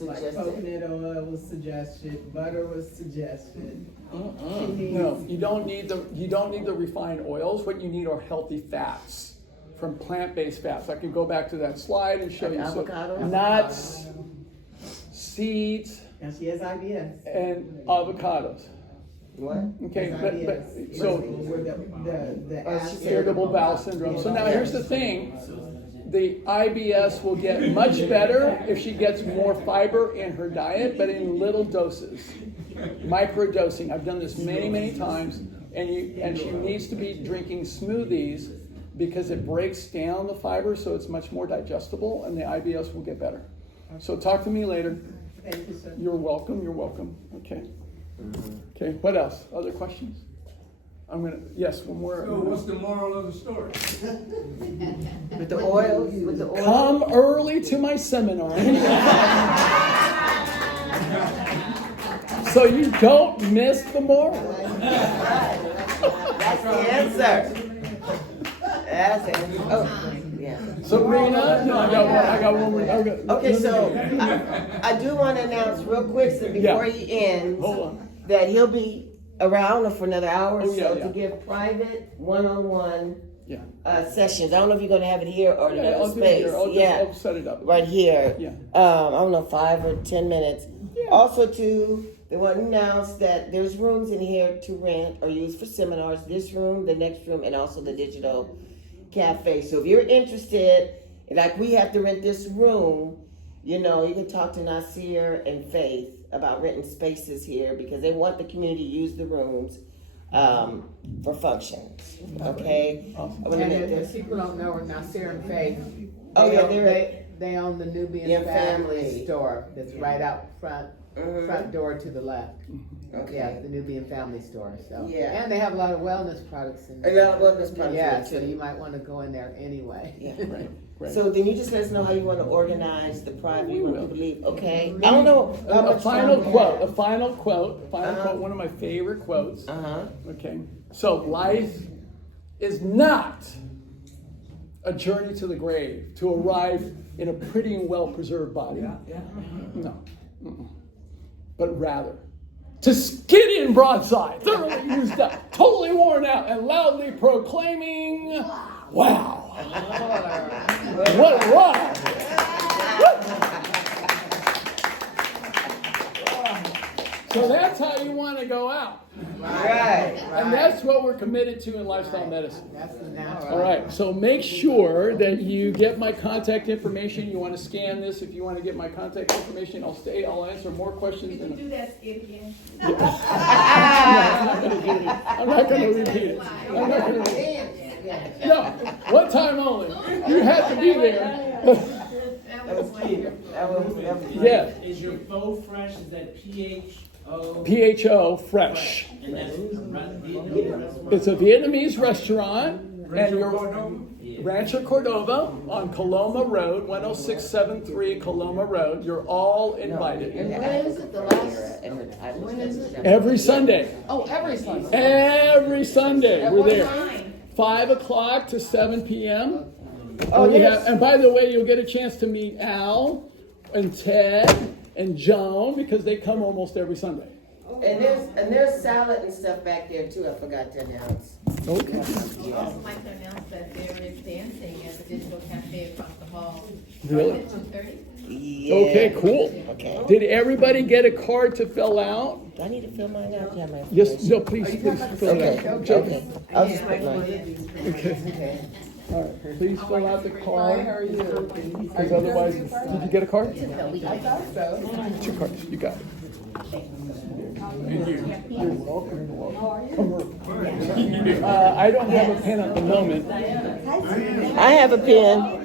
Like suggested? coconut oil was suggested, butter was suggested. She needs- No, you don't need the refined oils. What you need are healthy fats from plant-based fats. I can go back to that slide and show Like you avocados? nuts, seeds, Now she has IBS. and avocados. What? Okay, Has but IBS. so Where the acid- irritable bowel syndrome. So now here's the thing. The IBS will get much better if she gets more fiber in her diet, but in little doses. Microdosing. I've done this many, many times. And she needs to be drinking smoothies because it breaks down the fiber so it's much more digestible, and the IBS will get better. So talk to me later. Thank you, sir. You're welcome. Okay. Okay, what else? Other questions? Yes, one more. So what's the moral of the story? With the oil? With the oil? Come early to my seminar. So you don't miss the moral. That's the answer. That's the answer. Oh, yeah. Sabrina? No, I got one more. Okay, so I do want to announce real quick so before he ends Hold on. that he'll be around for another hour or Oh, yeah, so yeah. to give private one-on-one Yeah. sessions. I don't know if you're going to have it here or Yeah, another I'll do it space. here. I'll set it up. Right here. Yeah. I don't know, 5 or 10 minutes. Also, too, they want to announce that there's rooms in here to rent or use for seminars. This room, the next room, and also the digital cafe. So if you're interested, like we have to rent this room, you can talk to Nasir and Faith about renting spaces here because they want the community to use the rooms for functions. Okay? I'm gonna make And this. if people don't know, Nasir and Faith. Oh, yeah, they own the Nubian Yeah, family family. store that's right out front door to the left. Okay. Yeah, the Nubian family store. So Yeah. And they have a lot of wellness products in A there. lot of wellness products Yeah, there, so too. you might want to go in there anyway. Yeah. Right. So then you just let us know how you want to organize the private. We You want will. people to leave, okay? I don't know. how A much final time we quote, have. a final quote, Uh-huh. one of my favorite quotes. Uh-huh. Okay. So life is not a journey to the grave to arrive in a pretty and well-preserved body. No. Mm-mm. But rather to skid in broadside, thoroughly used up, totally worn out, and loudly proclaiming, wow. What a ride. So that's how you want to go out. Right. And that's what we're committed to in lifestyle medicine. That's the natural. All right, so make sure that you get my contact information. You want to scan this if you want to get my contact information. I'll stay, I'll answer more questions. Could you do that skit again? I'm not going to repeat it. I'm not going to repeat it. No, one time only. You had to be there. That was cute. Yeah. Is your faux fresh, is that PHO? PHO Fresh. And that's a Vietnamese restaurant? It's a Vietnamese restaurant. And Rancho you're Cordova? Rancho Cordova on Coloma Road, 10673 Coloma Road. You're all invited. And when is it, the last, when is it? Every Sunday. Oh, every Sunday. Every Sunday, At we're what there. time? 5 o'clock to 7 p.m. Oh, And we yes. and by the way, you'll get a chance to meet Al and Ted and Joan because they come almost every Sunday. And there's salad and stuff back there too, I forgot to announce. Okay. I'd also like to announce that there is dancing at the Digital Cafe across the hall. Really? At 2:30. Yeah. Okay, cool. Okay. Did everybody get a card to fill out? Do I need to fill mine out? Yeah, my Yes, no, please fill Okay, it out. okay. I'll just put mine. Okay. All right, please fill out the card. How are you? Because otherwise, did you get a card? I thought so. 2 cards, you got it. And you. You're welcome. You're welcome. Come on. I don't have a pen at the moment. I have a pen.